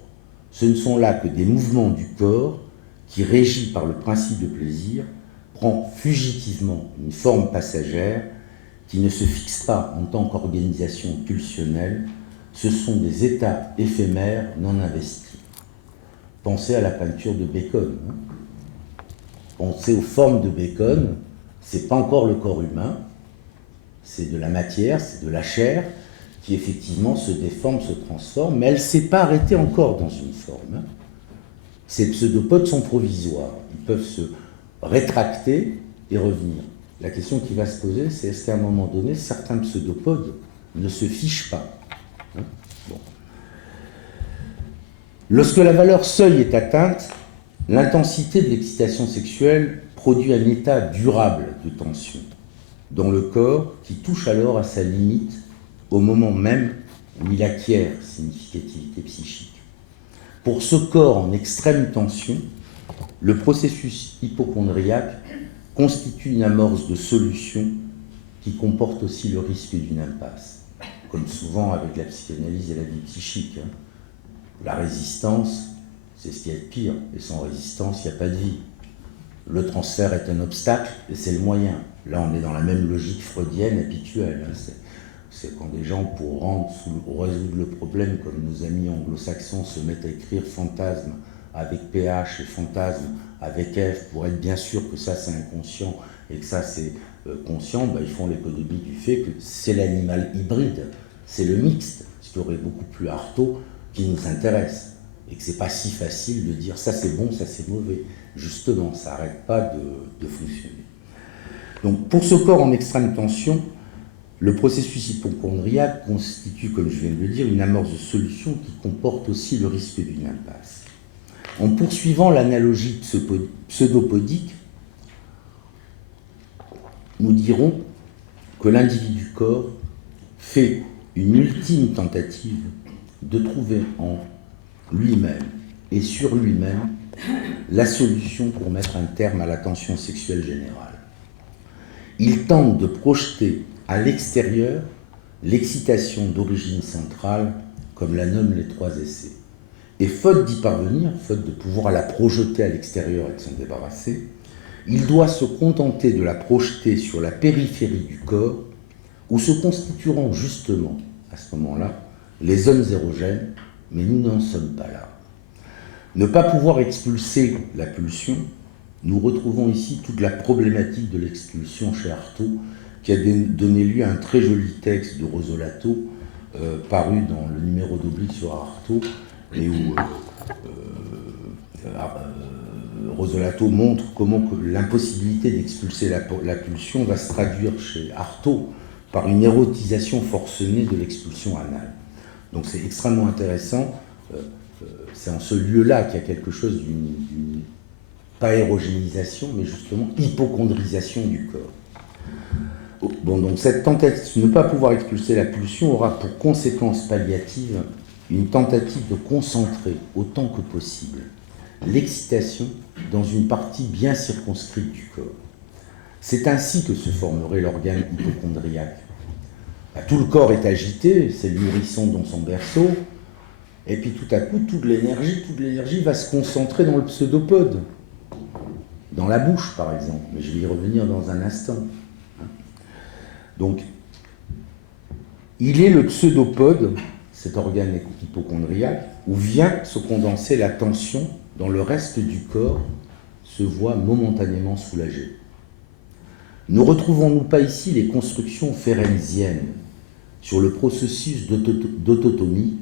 Ce ne sont là que des mouvements du corps qui, régis par le principe de plaisir, prend fugitivement une forme passagère qui ne se fixe pas en tant qu'organisation pulsionnelle. Ce sont des états éphémères non investis. Pensez à la peinture de Bacon. Pensez aux formes de Bacon. C'est pas encore le corps humain, c'est de la matière, c'est de la chair qui effectivement se déforme, se transforme, mais elle ne s'est pas arrêtée encore dans une forme. Ces pseudopodes sont provisoires, ils peuvent se rétracter et revenir. La question qui va se poser, c'est est-ce qu'à un moment donné, certains pseudopodes ne se fichent pas? Bon. Lorsque la valeur seuil est atteinte, l'intensité de l'excitation sexuelle produit un état durable de tension dans le corps qui touche alors à sa limite au moment même où il acquiert significativité psychique. Pour ce corps en extrême tension, le processus hypocondriaque constitue une amorce de solution qui comporte aussi le risque d'une impasse, comme souvent avec la psychanalyse et la vie psychique. La résistance, c'est ce qui est de pire, et sans résistance, il n'y a pas de vie. Le transfert est un obstacle, et c'est le moyen. Là, on est dans la même logique freudienne habituelle. C'est quand des gens, pour résoudre le problème, comme nos amis anglo-saxons se mettent à écrire fantasme avec PH et fantasme avec F, pour être bien sûr que ça c'est inconscient et que ça c'est conscient, ils font l'économie du fait que c'est l'animal hybride, c'est le mixte, ce qui aurait beaucoup plus Artaud, qui nous intéresse, et que c'est pas si facile de dire ça c'est bon, ça c'est mauvais. Justement, ça n'arrête pas de fonctionner. Donc pour ce corps en extrême tension, le processus hypocondriaque constitue, comme je viens de le dire, une amorce de solution qui comporte aussi le risque d'une impasse. En poursuivant l'analogie pseudopodique, nous dirons que l'individu-corps fait une ultime tentative de trouver en lui-même et sur lui-même la solution pour mettre un terme à la tension sexuelle générale. Il tente de projeter à l'extérieur l'excitation d'origine centrale, comme la nomment les 3 essais. Et faute d'y parvenir, faute de pouvoir la projeter à l'extérieur et de s'en débarrasser, il doit se contenter de la projeter sur la périphérie du corps, où se constitueront justement, à ce moment-là, les zones érogènes, mais nous n'en sommes pas là. Ne pas pouvoir expulser la pulsion, nous retrouvons ici toute la problématique de l'expulsion chez Artaud, qui a donné lieu à un très joli texte de Rosolato, paru dans le numéro d'Oblique sur Artaud, et où Rosolato montre comment l'impossibilité d'expulser la pulsion va se traduire chez Artaud par une érotisation forcenée de l'expulsion anale. Donc c'est extrêmement intéressant. C'est en ce lieu-là qu'il y a quelque chose d'une pas érogénisation, mais justement hypocondrisation du corps. Bon, donc cette tentative de ne pas pouvoir expulser la pulsion aura pour conséquence palliative une tentative de concentrer autant que possible l'excitation dans une partie bien circonscrite du corps. C'est ainsi que se formerait l'organe hypocondriaque. Tout le corps est agité, c'est le nourrisson dans son berceau, et puis tout à coup, toute l'énergie va se concentrer dans le pseudopode, dans la bouche par exemple, mais je vais y revenir dans un instant. Donc, il est le pseudopode, cet organe hypocondriaque, où vient se condenser la tension dont le reste du corps se voit momentanément soulagé. Ne retrouvons-nous pas ici les constructions férenziennes sur le processus d'autotomie,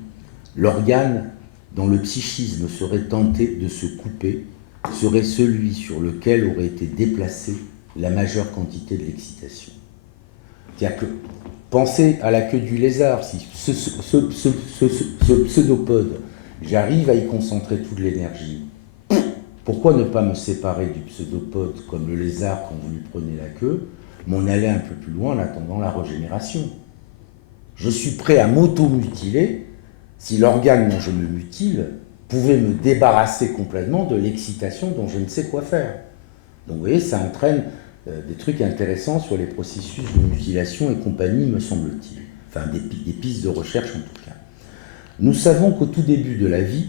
l'organe dont le psychisme serait tenté de se couper serait celui sur lequel aurait été déplacée la majeure quantité de l'excitation. C'est-à-dire que, pensez à la queue du lézard, si ce pseudopode, j'arrive à y concentrer toute l'énergie, pourquoi ne pas me séparer du pseudopode comme le lézard quand vous lui prenez la queue, m'en aller un peu plus loin en attendant la régénération? Je suis prêt à m'auto-mutiler si l'organe dont je me mutile pouvait me débarrasser complètement de l'excitation dont je ne sais quoi faire. Donc vous voyez, ça entraîne des trucs intéressants sur les processus de mutilation et compagnie, me semble-t-il. Enfin, des pistes de recherche en tout cas. Nous savons qu'au tout début de la vie,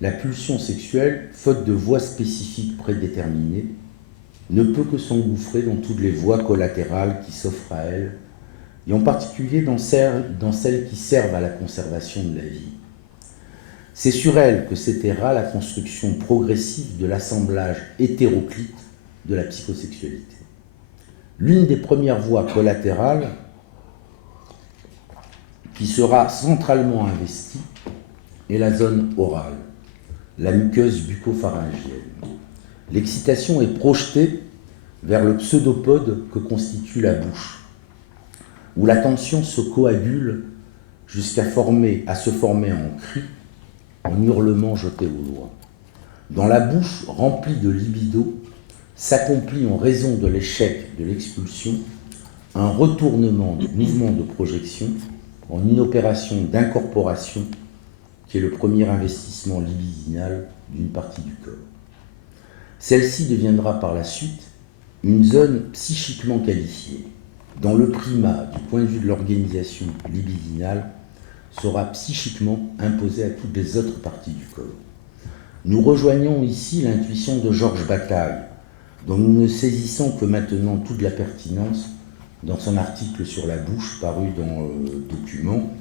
la pulsion sexuelle, faute de voies spécifiques prédéterminées, ne peut que s'engouffrer dans toutes les voies collatérales qui s'offrent à elle, et en particulier dans celles qui servent à la conservation de la vie. C'est sur elle que s'étaiera la construction progressive de l'assemblage hétéroclite de la psychosexualité. L'une des premières voies collatérales qui sera centralement investie est la zone orale, la muqueuse bucco-pharyngienne. L'excitation est projetée vers le pseudopode que constitue la bouche, où la tension se coagule jusqu'à se former en cri, en hurlement jeté au doigt. Dans la bouche remplie de libido, s'accomplit en raison de l'échec de l'expulsion un retournement de mouvement de projection en une opération d'incorporation qui est le premier investissement libidinal d'une partie du corps. Celle-ci deviendra par la suite une zone psychiquement qualifiée, dont le primat, du point de vue de l'organisation libidinale, sera psychiquement imposé à toutes les autres parties du corps. Nous rejoignons ici l'intuition de Georges Bataille, dont nous ne saisissons que maintenant toute la pertinence dans son article sur la bouche paru dans le document,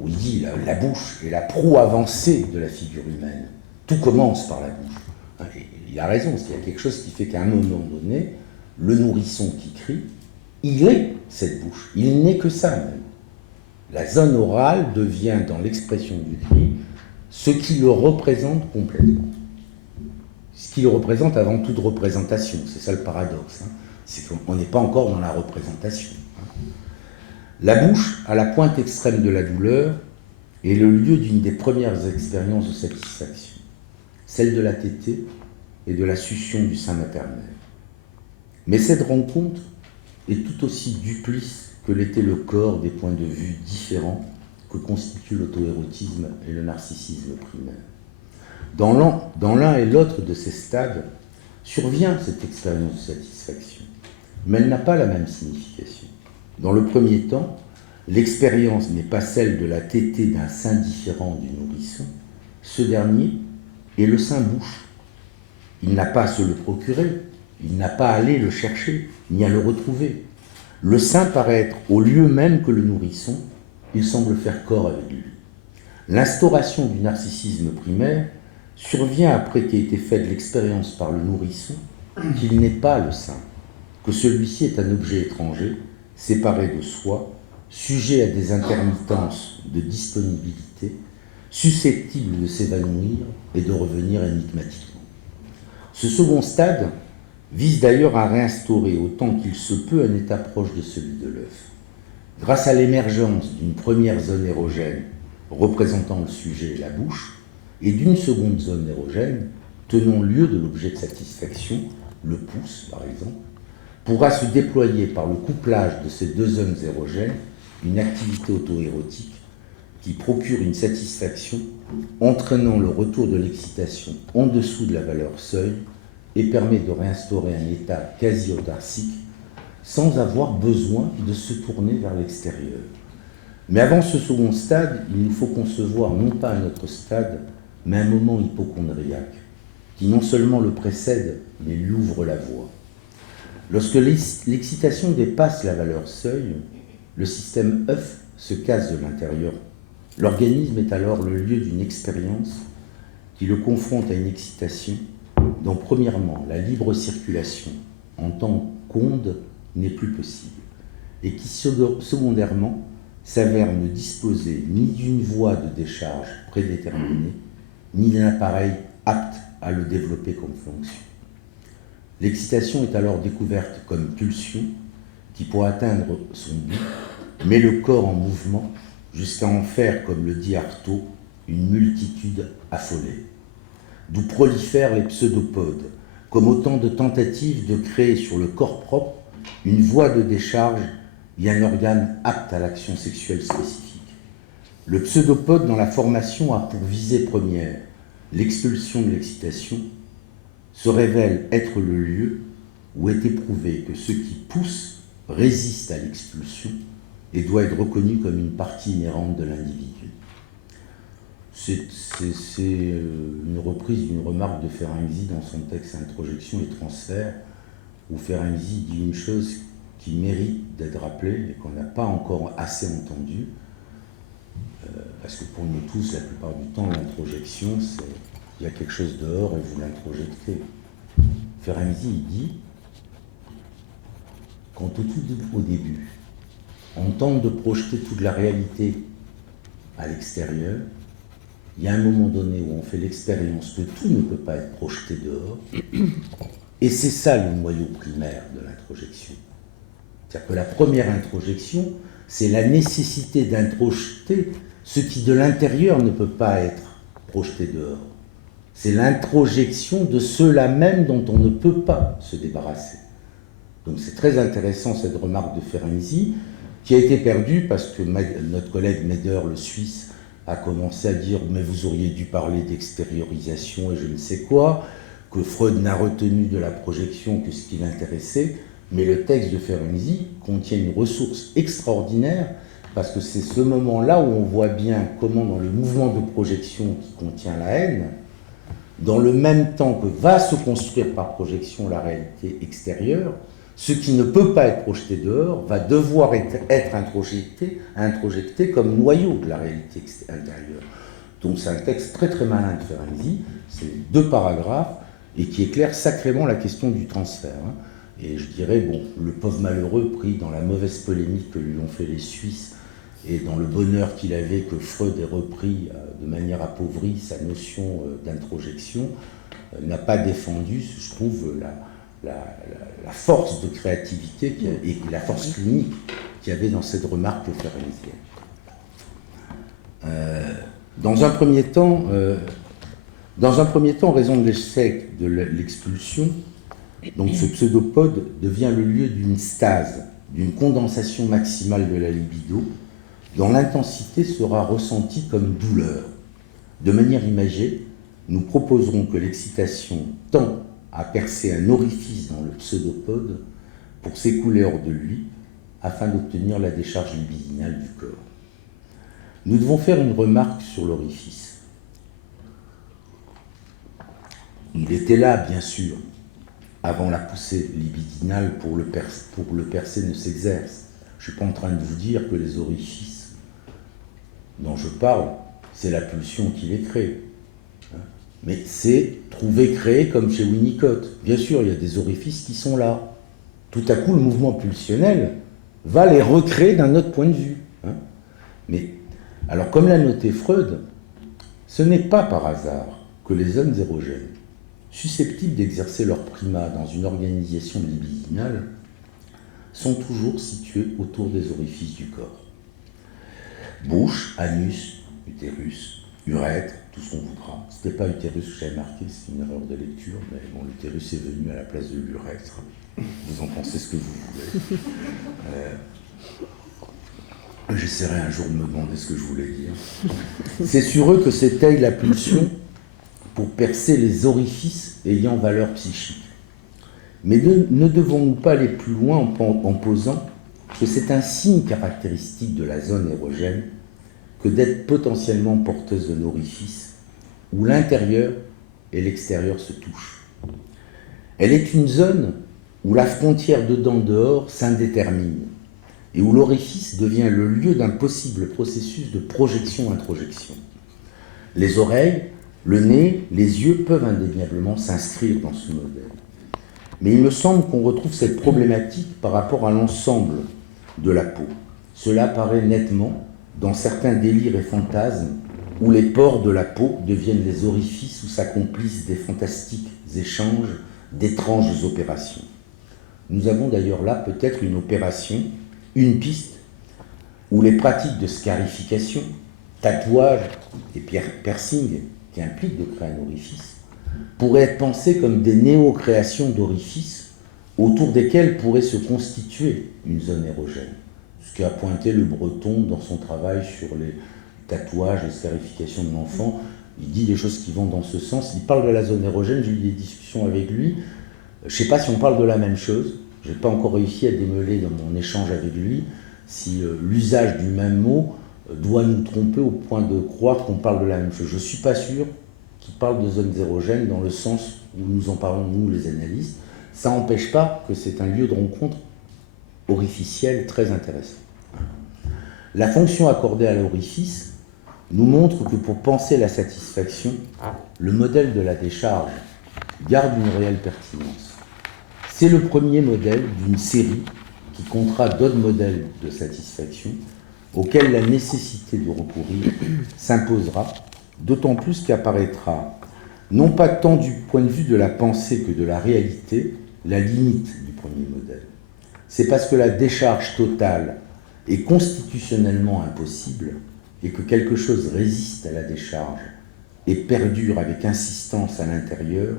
où il dit la bouche est la proue avancée de la figure humaine. Tout commence par la bouche. Et il a raison, il y a quelque chose qui fait qu'à un moment donné, le nourrisson qui crie, il est cette bouche, il n'est que ça même. La zone orale devient, dans l'expression du cri, ce qui le représente complètement. Ce qui le représente avant toute représentation, c'est ça le paradoxe. C'est qu'on n'est pas encore dans la représentation. La bouche, à la pointe extrême de la douleur, est le lieu d'une des premières expériences de satisfaction, celle de la tétée et de la succion du sein maternel. Mais cette rencontre est tout aussi duplice que l'était le corps des points de vue différents que constituent l'auto-érotisme et le narcissisme primaire. Dans l'un et l'autre de ces stades, survient cette expérience de satisfaction, mais elle n'a pas la même signification. Dans le premier temps, l'expérience n'est pas celle de la tétée d'un sein différent du nourrisson, ce dernier est le sein bouche. Il n'a pas à se le procurer, il n'a pas à aller le chercher, ni à le retrouver. Le sein paraît être au lieu même que le nourrisson, il semble faire corps avec lui. L'instauration du narcissisme primaire survient après qu'ait été faite l'expérience par le nourrisson qu'il n'est pas le sein, que celui-ci est un objet étranger, séparé de soi, sujet à des intermittences de disponibilité, susceptible de s'évanouir et de revenir énigmatiquement. Ce second stade vise d'ailleurs à réinstaurer autant qu'il se peut un état proche de celui de l'œuf. Grâce à l'émergence d'une première zone érogène représentant le sujet, la bouche, et d'une seconde zone érogène tenant lieu de l'objet de satisfaction, le pouce par exemple, pourra se déployer par le couplage de ces deux zones érogènes une activité auto-érotique qui procure une satisfaction entraînant le retour de l'excitation en dessous de la valeur seuil et permet de réinstaurer un état quasi-autarcique sans avoir besoin de se tourner vers l'extérieur. Mais avant ce second stade, il nous faut concevoir non pas un autre stade, mais un moment hypocondriaque, qui non seulement le précède, mais lui ouvre la voie. Lorsque l'excitation dépasse la valeur seuil, le système œuf se casse de l'intérieur. L'organisme est alors le lieu d'une expérience qui le confronte à une excitation dont, premièrement, la libre circulation en tant qu'onde n'est plus possible, et qui, secondairement, s'avère ne disposer ni d'une voie de décharge prédéterminée, ni d'un appareil apte à le développer comme fonction. L'excitation est alors découverte comme pulsion qui, pour atteindre son but, met le corps en mouvement jusqu'à en faire, comme le dit Artaud, une multitude affolée. D'où prolifèrent les pseudopodes, comme autant de tentatives de créer sur le corps propre une voie de décharge et un organe apte à l'action sexuelle spécifique. Le pseudopode dans la formation a pour visée première l'expulsion de l'excitation, se révèle être le lieu où est éprouvé que ce qui pousse résiste à l'expulsion et doit être reconnu comme une partie inhérente de l'individu. C'est une reprise d'une remarque de Ferenczi dans son texte Introjection et transfert, où Ferenczi dit une chose qui mérite d'être rappelée et qu'on n'a pas encore assez entendue, parce que pour nous tous, la plupart du temps, l'introjection, c'est il y a quelque chose dehors et vous l'introjectez. Ferenczi, il dit, quand au début, on tente de projeter toute la réalité à l'extérieur, il y a un moment donné où on fait l'expérience que tout ne peut pas être projeté dehors, et c'est ça le noyau primaire de l'introjection. C'est-à-dire que la première introjection, c'est la nécessité d'introjeter ce qui de l'intérieur ne peut pas être projeté dehors. C'est l'introjection de ceux-là même dont on ne peut pas se débarrasser. Donc c'est très intéressant cette remarque de Ferenczi, qui a été perdu parce que notre collègue Meder, le Suisse, a commencé à dire « mais vous auriez dû parler d'extériorisation et je ne sais quoi », que Freud n'a retenu de la projection que ce qui l'intéressait, mais le texte de Ferenczi contient une ressource extraordinaire parce que c'est ce moment-là où on voit bien comment dans le mouvement de projection qui contient la haine, dans le même temps que va se construire par projection la réalité extérieure, ce qui ne peut pas être projeté dehors va devoir être introjecté comme noyau de la réalité intérieure. Donc c'est un texte très très malin de Ferenczi, c'est 2 paragraphes, et qui éclaire sacrément la question du transfert. Et je dirais, bon, le pauvre malheureux pris dans la mauvaise polémique que lui ont fait les Suisses, et dans le bonheur qu'il avait que Freud ait repris de manière appauvrie sa notion d'introjection, n'a pas défendu, je trouve, la force de créativité et la force clinique qu'il y avait dans cette remarque ferencienne. Dans un premier temps, en raison de l'échec de l'expulsion, donc ce pseudopode devient le lieu d'une stase, d'une condensation maximale de la libido, dont l'intensité sera ressentie comme douleur. De manière imagée, nous proposerons que l'excitation tend à percer un orifice dans le pseudopode pour s'écouler hors de lui, afin d'obtenir la décharge libidinale du corps. Nous devons faire une remarque sur l'orifice. Il était là, bien sûr, avant la poussée libidinale pour le percer ne s'exerce. Je ne suis pas en train de vous dire que les orifices dont je parle, c'est la pulsion qui les crée. Mais c'est trouver créer comme chez Winnicott. Bien sûr, il y a des orifices qui sont là. Tout à coup, le mouvement pulsionnel va les recréer d'un autre point de vue. Mais, alors, comme l'a noté Freud, ce n'est pas par hasard que les zones érogènes, susceptibles d'exercer leur primat dans une organisation libidinale, sont toujours situées autour des orifices du corps. Bouche, anus, utérus, urètre, tout ce qu'on voudra. Ce n'était pas utérus que j'avais marqué, c'est une erreur de lecture, mais bon, l'utérus est venu à la place de l'urètre. Vous en pensez ce que vous voulez. J'essaierai un jour de me demander ce que je voulais dire. C'est sur eux que s'étaye la pulsion pour percer les orifices ayant valeur psychique. Mais ne devons-nous pas aller plus loin en posant que c'est un signe caractéristique de la zone érogène que d'être potentiellement porteuse d'un orifice où l'intérieur et l'extérieur se touchent. Elle est une zone où la frontière dedans-dehors s'indétermine et où l'orifice devient le lieu d'un possible processus de projection-introjection. Les oreilles, le nez, les yeux peuvent indéniablement s'inscrire dans ce modèle. Mais il me semble qu'on retrouve cette problématique par rapport à l'ensemble de la peau. Cela apparaît nettement dans certains délires et fantasmes où les pores de la peau deviennent les orifices où s'accomplissent des fantastiques échanges, d'étranges opérations. Nous avons d'ailleurs là peut-être une opération, une piste, où les pratiques de scarification, tatouage et piercing qui impliquent de créer un orifice, pourraient être pensées comme des néo-créations d'orifices autour desquels pourrait se constituer une zone érogène. Ce qu'a pointé le Breton dans son travail sur les tatouages et scarifications de l'enfant. Il dit des choses qui vont dans ce sens. Il parle de la zone érogène, j'ai eu des discussions avec lui. Je ne sais pas si on parle de la même chose. Je n'ai pas encore réussi à démêler dans mon échange avec lui si l'usage du même mot doit nous tromper au point de croire qu'on parle de la même chose. Je ne suis pas sûr qu'il parle de zones érogènes dans le sens où nous en parlons, nous, les analystes. Ça n'empêche pas que c'est un lieu de rencontre orificiel très intéressant. La fonction accordée à l'orifice nous montre que pour penser la satisfaction, le modèle de la décharge garde une réelle pertinence. C'est le premier modèle d'une série qui comptera d'autres modèles de satisfaction auxquels la nécessité de recourir s'imposera, d'autant plus qu'apparaîtra, non pas tant du point de vue de la pensée que de la réalité, la limite du premier modèle. C'est parce que la décharge totale est constitutionnellement impossible et que quelque chose résiste à la décharge et perdure avec insistance à l'intérieur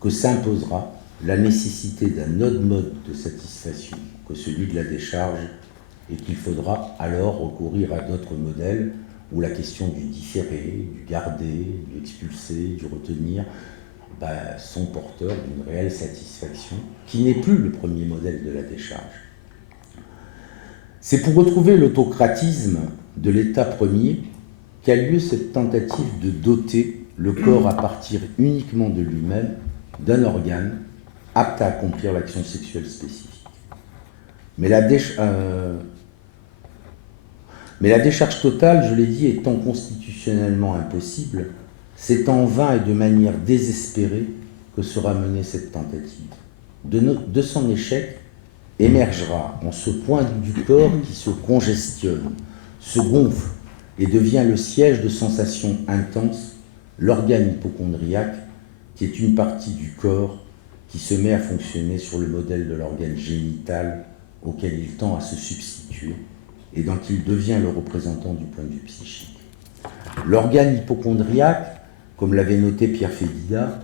que s'imposera la nécessité d'un autre mode de satisfaction que celui de la décharge et qu'il faudra alors recourir à d'autres modèles où la question du différer, du garder, du expulser, du retenir, sont porteurs d'une réelle satisfaction, qui n'est plus le premier modèle de la décharge. C'est pour retrouver l'autocratisme de l'état premier qu'a lieu cette tentative de doter le corps à partir uniquement de lui-même d'un organe apte à accomplir l'action sexuelle spécifique. Mais la décharge totale, je l'ai dit, étant constitutionnellement impossible, c'est en vain et de manière désespérée que sera menée cette tentative. De son échec émergera en ce point du corps qui se congestionne, se gonfle et devient le siège de sensations intenses, l'organe hypocondriaque, qui est une partie du corps qui se met à fonctionner sur le modèle de l'organe génital auquel il tend à se substituer et dont il devient le représentant du point de vue psychique. L'organe hypocondriaque, comme l'avait noté Pierre Fédida,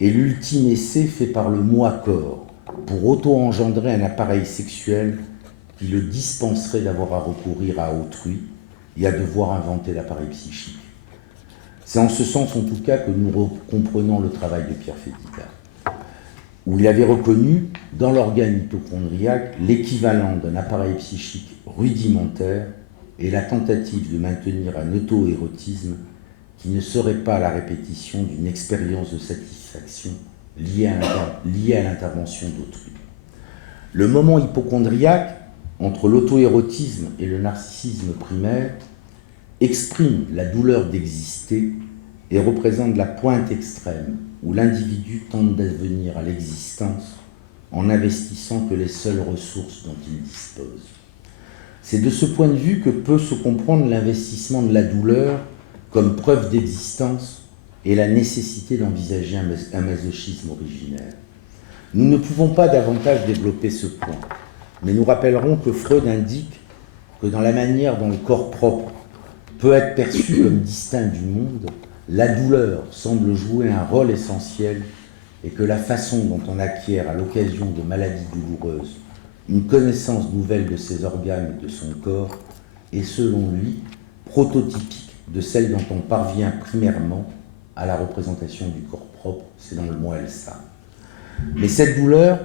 est l'ultime essai fait par le moi-corps pour auto-engendrer un appareil sexuel qui le dispenserait d'avoir à recourir à autrui et à devoir inventer l'appareil psychique. C'est en ce sens, en tout cas, que nous comprenons le travail de Pierre Fédida, où il avait reconnu, dans l'organe hypocondriaque, l'équivalent d'un appareil psychique rudimentaire et la tentative de maintenir un auto-érotisme qui ne serait pas la répétition d'une expérience de satisfaction liée à l'intervention d'autrui. Le moment hypocondriaque, entre l'auto-érotisme et le narcissisme primaire, exprime la douleur d'exister et représente la pointe extrême où l'individu tente d'advenir à l'existence en n'investissant que les seules ressources dont il dispose. C'est de ce point de vue que peut se comprendre l'investissement de la douleur comme preuve d'existence et la nécessité d'envisager un masochisme originaire. Nous ne pouvons pas davantage développer ce point, mais nous rappellerons que Freud indique que dans la manière dont le corps propre peut être perçu comme distinct du monde, la douleur semble jouer un rôle essentiel et que la façon dont on acquiert à l'occasion de maladies douloureuses une connaissance nouvelle de ses organes et de son corps est selon lui prototypique de celle dont on parvient primairement à la représentation du corps propre, c'est dans le mot Elsa. Mais cette douleur,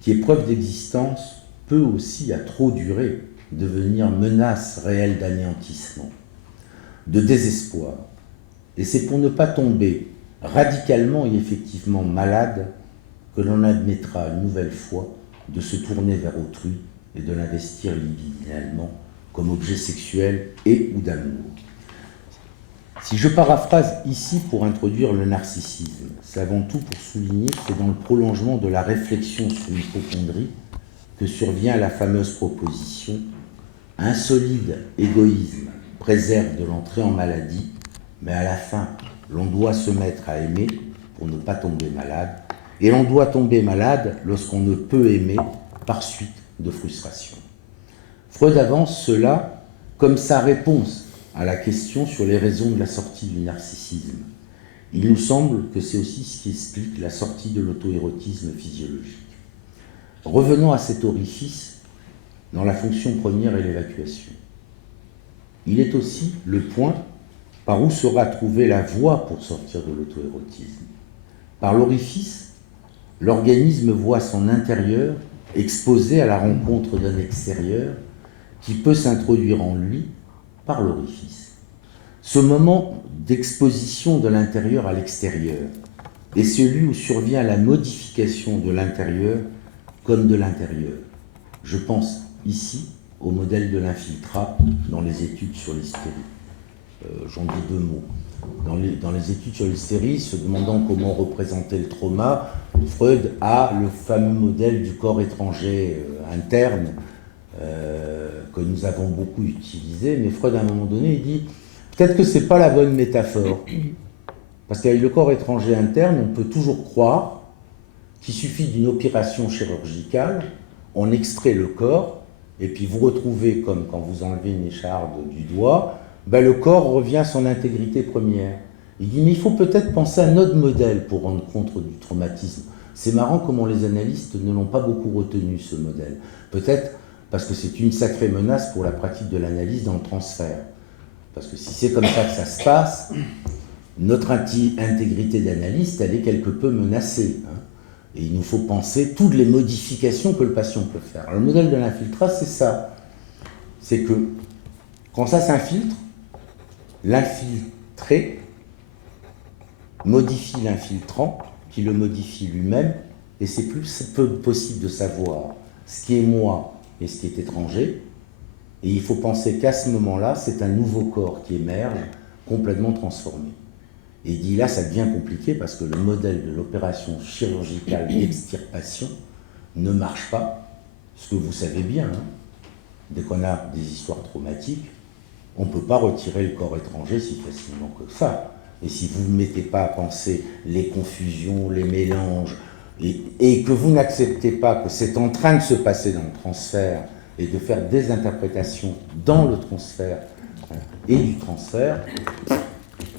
qui est preuve d'existence, peut aussi, à trop durer, devenir menace réelle d'anéantissement, de désespoir. Et c'est pour ne pas tomber radicalement et effectivement malade que l'on admettra une nouvelle fois de se tourner vers autrui et de l'investir libidinalement comme objet sexuel et ou d'amour. Si je paraphrase ici pour introduire le narcissisme, c'est avant tout pour souligner que c'est dans le prolongement de la réflexion sur l'hypocondrie que survient la fameuse proposition « Un solide égoïsme préserve de l'entrée en maladie, mais à la fin, l'on doit se mettre à aimer pour ne pas tomber malade, et l'on doit tomber malade lorsqu'on ne peut aimer par suite de frustration. » Freud avance cela comme sa réponse à la question sur les raisons de la sortie du narcissisme. Il nous semble que c'est aussi ce qui explique la sortie de l'auto-érotisme physiologique. Revenons à cet orifice dans la fonction première et l'évacuation. Il est aussi le point par où sera trouvée la voie pour sortir de l'auto-érotisme. Par l'orifice, l'organisme voit son intérieur exposé à la rencontre d'un extérieur qui peut s'introduire en lui par l'orifice. Ce moment d'exposition de l'intérieur à l'extérieur est celui où survient la modification de l'intérieur comme de l'intérieur. Je pense ici au modèle de l'infiltrat dans les études sur l'hystérie. J'en dis deux mots. Dans les études sur l'hystérie, se demandant comment représenter le trauma, Freud a le fameux modèle du corps étranger interne que nous avons beaucoup utilisé, mais Freud à un moment donné il dit peut-être que c'est pas la bonne métaphore, parce qu'avec le corps étranger interne on peut toujours croire qu'il suffit d'une opération chirurgicale, on extrait le corps et puis vous retrouvez comme quand vous enlevez une écharde du doigt, le corps revient à son intégrité première. Il dit mais il faut peut-être penser à un autre modèle pour rendre compte du traumatisme. C'est marrant comment les analystes ne l'ont pas beaucoup retenu ce modèle. Peut-être parce que c'est une sacrée menace pour la pratique de l'analyse dans le transfert. Parce que si c'est comme ça que ça se passe, notre intégrité d'analyste, elle est quelque peu menacée. Hein. Et il nous faut penser toutes les modifications que le patient peut faire. Alors, le modèle de l'infiltrat, c'est ça. C'est que quand ça s'infiltre, l'infiltré modifie l'infiltrant, qui le modifie lui-même, et c'est plus peu possible de savoir ce qui est moi et ce qui est étranger. Et il faut penser qu'à ce moment-là, c'est un nouveau corps qui émerge, complètement transformé. Et il dit là, ça devient compliqué parce que le modèle de l'opération chirurgicale d'extirpation ne marche pas. Ce que vous savez bien, hein, dès qu'on a des histoires traumatiques, on ne peut pas retirer le corps étranger si facilement que ça. Et si vous ne mettez pas à penser les confusions, les mélanges, et que vous n'acceptez pas que c'est en train de se passer dans le transfert et de faire des interprétations dans le transfert et du transfert,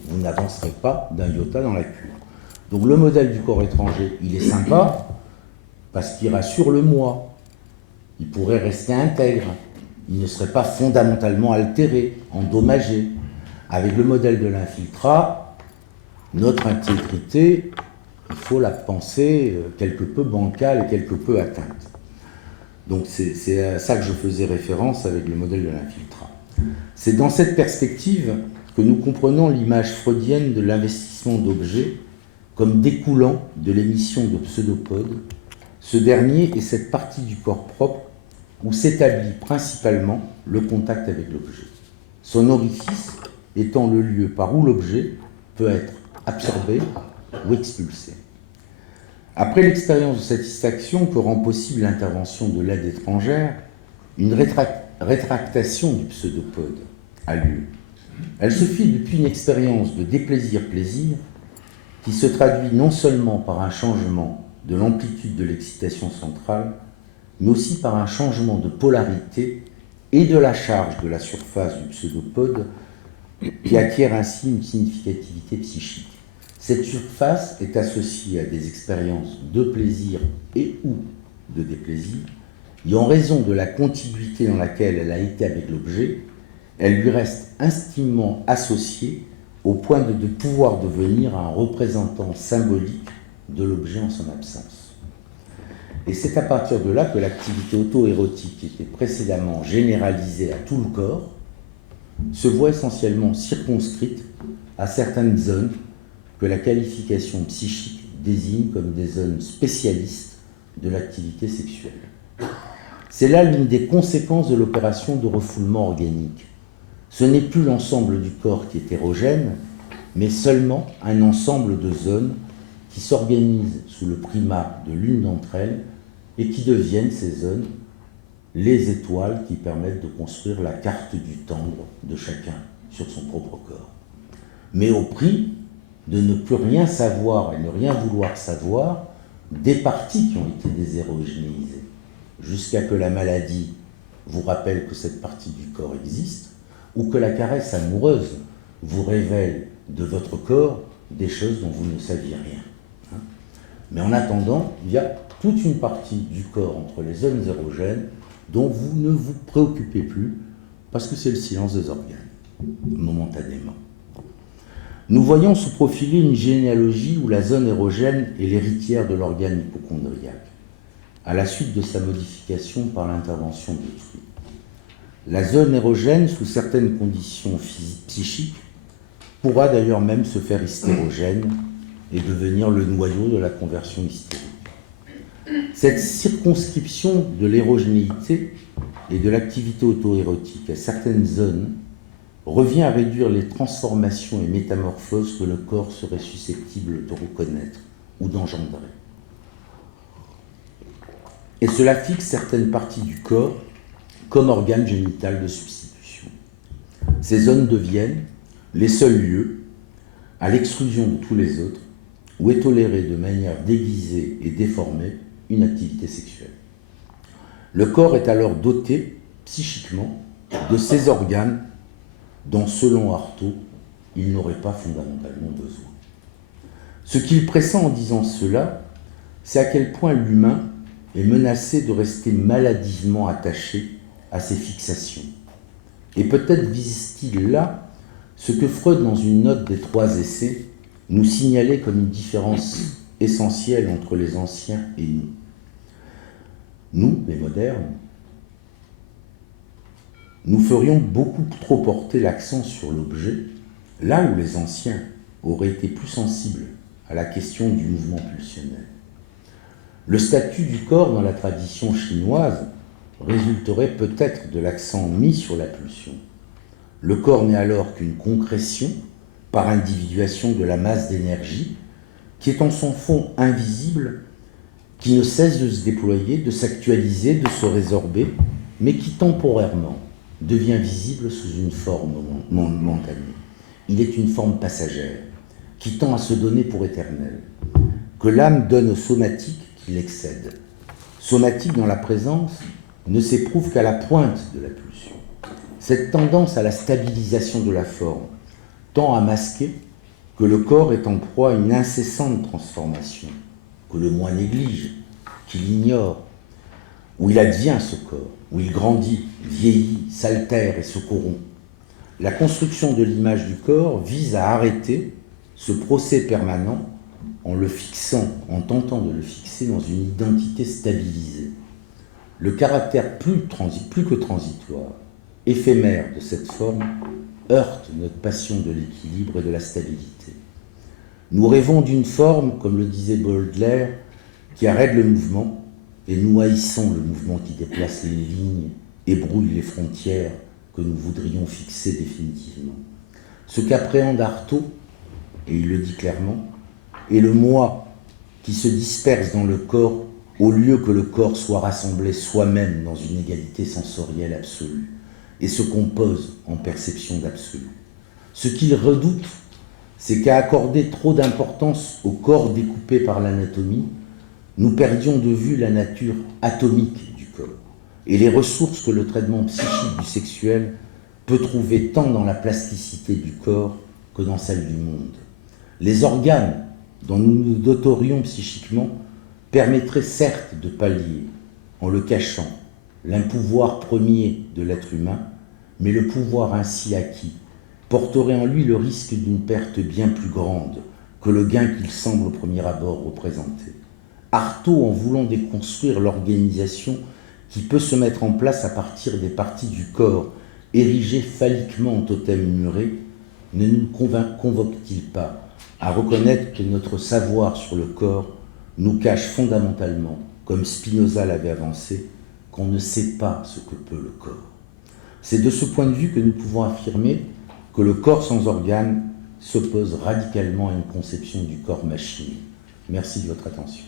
vous n'avancerez pas d'un iota dans la cure. Donc le modèle du corps étranger, il est sympa parce qu'il rassure le moi. Il pourrait rester intègre. Il ne serait pas fondamentalement altéré, endommagé. Avec le modèle de l'infiltrat, notre intégrité, il faut la penser quelque peu bancale et quelque peu atteinte. Donc c'est à ça que je faisais référence avec le modèle de l'infiltrat. C'est dans cette perspective que nous comprenons l'image freudienne de l'investissement d'objets comme découlant de l'émission de pseudopodes. Ce dernier est cette partie du corps propre où s'établit principalement le contact avec l'objet. Son orifice étant le lieu par où l'objet peut être absorbé ou expulsé. Après l'expérience de satisfaction que rend possible l'intervention de l'aide étrangère, une rétractation du pseudopode a lieu. Elle se fit depuis une expérience de déplaisir-plaisir qui se traduit non seulement par un changement de l'amplitude de l'excitation centrale, mais aussi par un changement de polarité et de la charge de la surface du pseudopode qui acquiert ainsi une significativité psychique. Cette surface est associée à des expériences de plaisir et ou de déplaisir, et en raison de la contiguïté dans laquelle elle a été avec l'objet, elle lui reste intimement associée au point de pouvoir devenir un représentant symbolique de l'objet en son absence. Et c'est à partir de là que l'activité auto-érotique, qui était précédemment généralisée à tout le corps, se voit essentiellement circonscrite à certaines zones que la qualification psychique désigne comme des zones spécialistes de l'activité sexuelle. C'est là l'une des conséquences de l'opération de refoulement organique. Ce n'est plus l'ensemble du corps qui est érogène, mais seulement un ensemble de zones qui s'organisent sous le primat de l'une d'entre elles et qui deviennent ces zones les étoiles qui permettent de construire la carte du tendre de chacun sur son propre corps. Mais au prix de ne plus rien savoir et ne rien vouloir savoir des parties qui ont été désérogénéisées, jusqu'à que la maladie vous rappelle que cette partie du corps existe, ou que la caresse amoureuse vous révèle de votre corps des choses dont vous ne saviez rien. Mais en attendant, il y a toute une partie du corps entre les zones érogènes dont vous ne vous préoccupez plus, parce que c'est le silence des organes, momentanément. Nous voyons se profiler une généalogie où la zone érogène est l'héritière de l'organe hypocondriaque, à la suite de sa modification par l'intervention d'autrui. La zone érogène, sous certaines conditions psychiques, pourra d'ailleurs même se faire hystérogène et devenir le noyau de la conversion hystérique. Cette circonscription de l'érogénéité et de l'activité auto-érotique à certaines zones revient à réduire les transformations et métamorphoses que le corps serait susceptible de reconnaître ou d'engendrer. Et cela fixe certaines parties du corps comme organes génital de substitution. Ces zones deviennent les seuls lieux, à l'exclusion de tous les autres, où est tolérée de manière déguisée et déformée une activité sexuelle. Le corps est alors doté, psychiquement, de ces organes dont, selon Artaud, il n'aurait pas fondamentalement besoin. Ce qu'il pressent en disant cela, c'est à quel point l'humain est menacé de rester maladivement attaché à ses fixations. Et peut-être vise-t-il là ce que Freud, dans une note des 3 essais, nous signalait comme une différence essentielle entre les anciens et nous. Nous, les modernes, nous ferions beaucoup trop porter l'accent sur l'objet, là où les anciens auraient été plus sensibles à la question du mouvement pulsionnel. Le statut du corps dans la tradition chinoise résulterait peut-être de l'accent mis sur la pulsion. Le corps n'est alors qu'une concrétion par individuation de la masse d'énergie qui est en son fond invisible, qui ne cesse de se déployer, de s'actualiser, de se résorber, mais qui temporairement devient visible sous une forme momentanée. Il est une forme passagère, qui tend à se donner pour éternelle, que l'âme donne au somatique qui l'excède. Somatique dans la présence ne s'éprouve qu'à la pointe de la pulsion. Cette tendance à la stabilisation de la forme tend à masquer que le corps est en proie à une incessante transformation, que le moi néglige, qu'il ignore, où il advient ce corps, où il grandit, vieillit, s'altère et se corrompt. La construction de l'image du corps vise à arrêter ce procès permanent en le fixant, en tentant de le fixer dans une identité stabilisée. Le caractère plus que transitoire, éphémère de cette forme, heurte notre passion de l'équilibre et de la stabilité. Nous rêvons d'une forme, comme le disait Baudelaire, qui arrête le mouvement, et nous haïssons le mouvement qui déplace les lignes et brouille les frontières que nous voudrions fixer définitivement. Ce qu'appréhende Artaud, et il le dit clairement, est le moi qui se disperse dans le corps au lieu que le corps soit rassemblé soi-même dans une égalité sensorielle absolue et se compose en perception d'absolu. Ce qu'il redoute, c'est qu'à accorder trop d'importance au corps découpé par l'anatomie, nous perdions de vue la nature atomique du corps et les ressources que le traitement psychique du sexuel peut trouver tant dans la plasticité du corps que dans celle du monde. Les organes dont nous nous doterions psychiquement permettraient certes de pallier, en le cachant, l'impouvoir premier de l'être humain, mais le pouvoir ainsi acquis porterait en lui le risque d'une perte bien plus grande que le gain qu'il semble au premier abord représenter. Artaud, en voulant déconstruire l'organisation qui peut se mettre en place à partir des parties du corps érigées phalliquement en totem muré, ne nous convoque-t-il pas à reconnaître que notre savoir sur le corps nous cache fondamentalement, comme Spinoza l'avait avancé, qu'on ne sait pas ce que peut le corps. C'est de ce point de vue que nous pouvons affirmer que le corps sans organes s'oppose radicalement à une conception du corps machine. Merci de votre attention.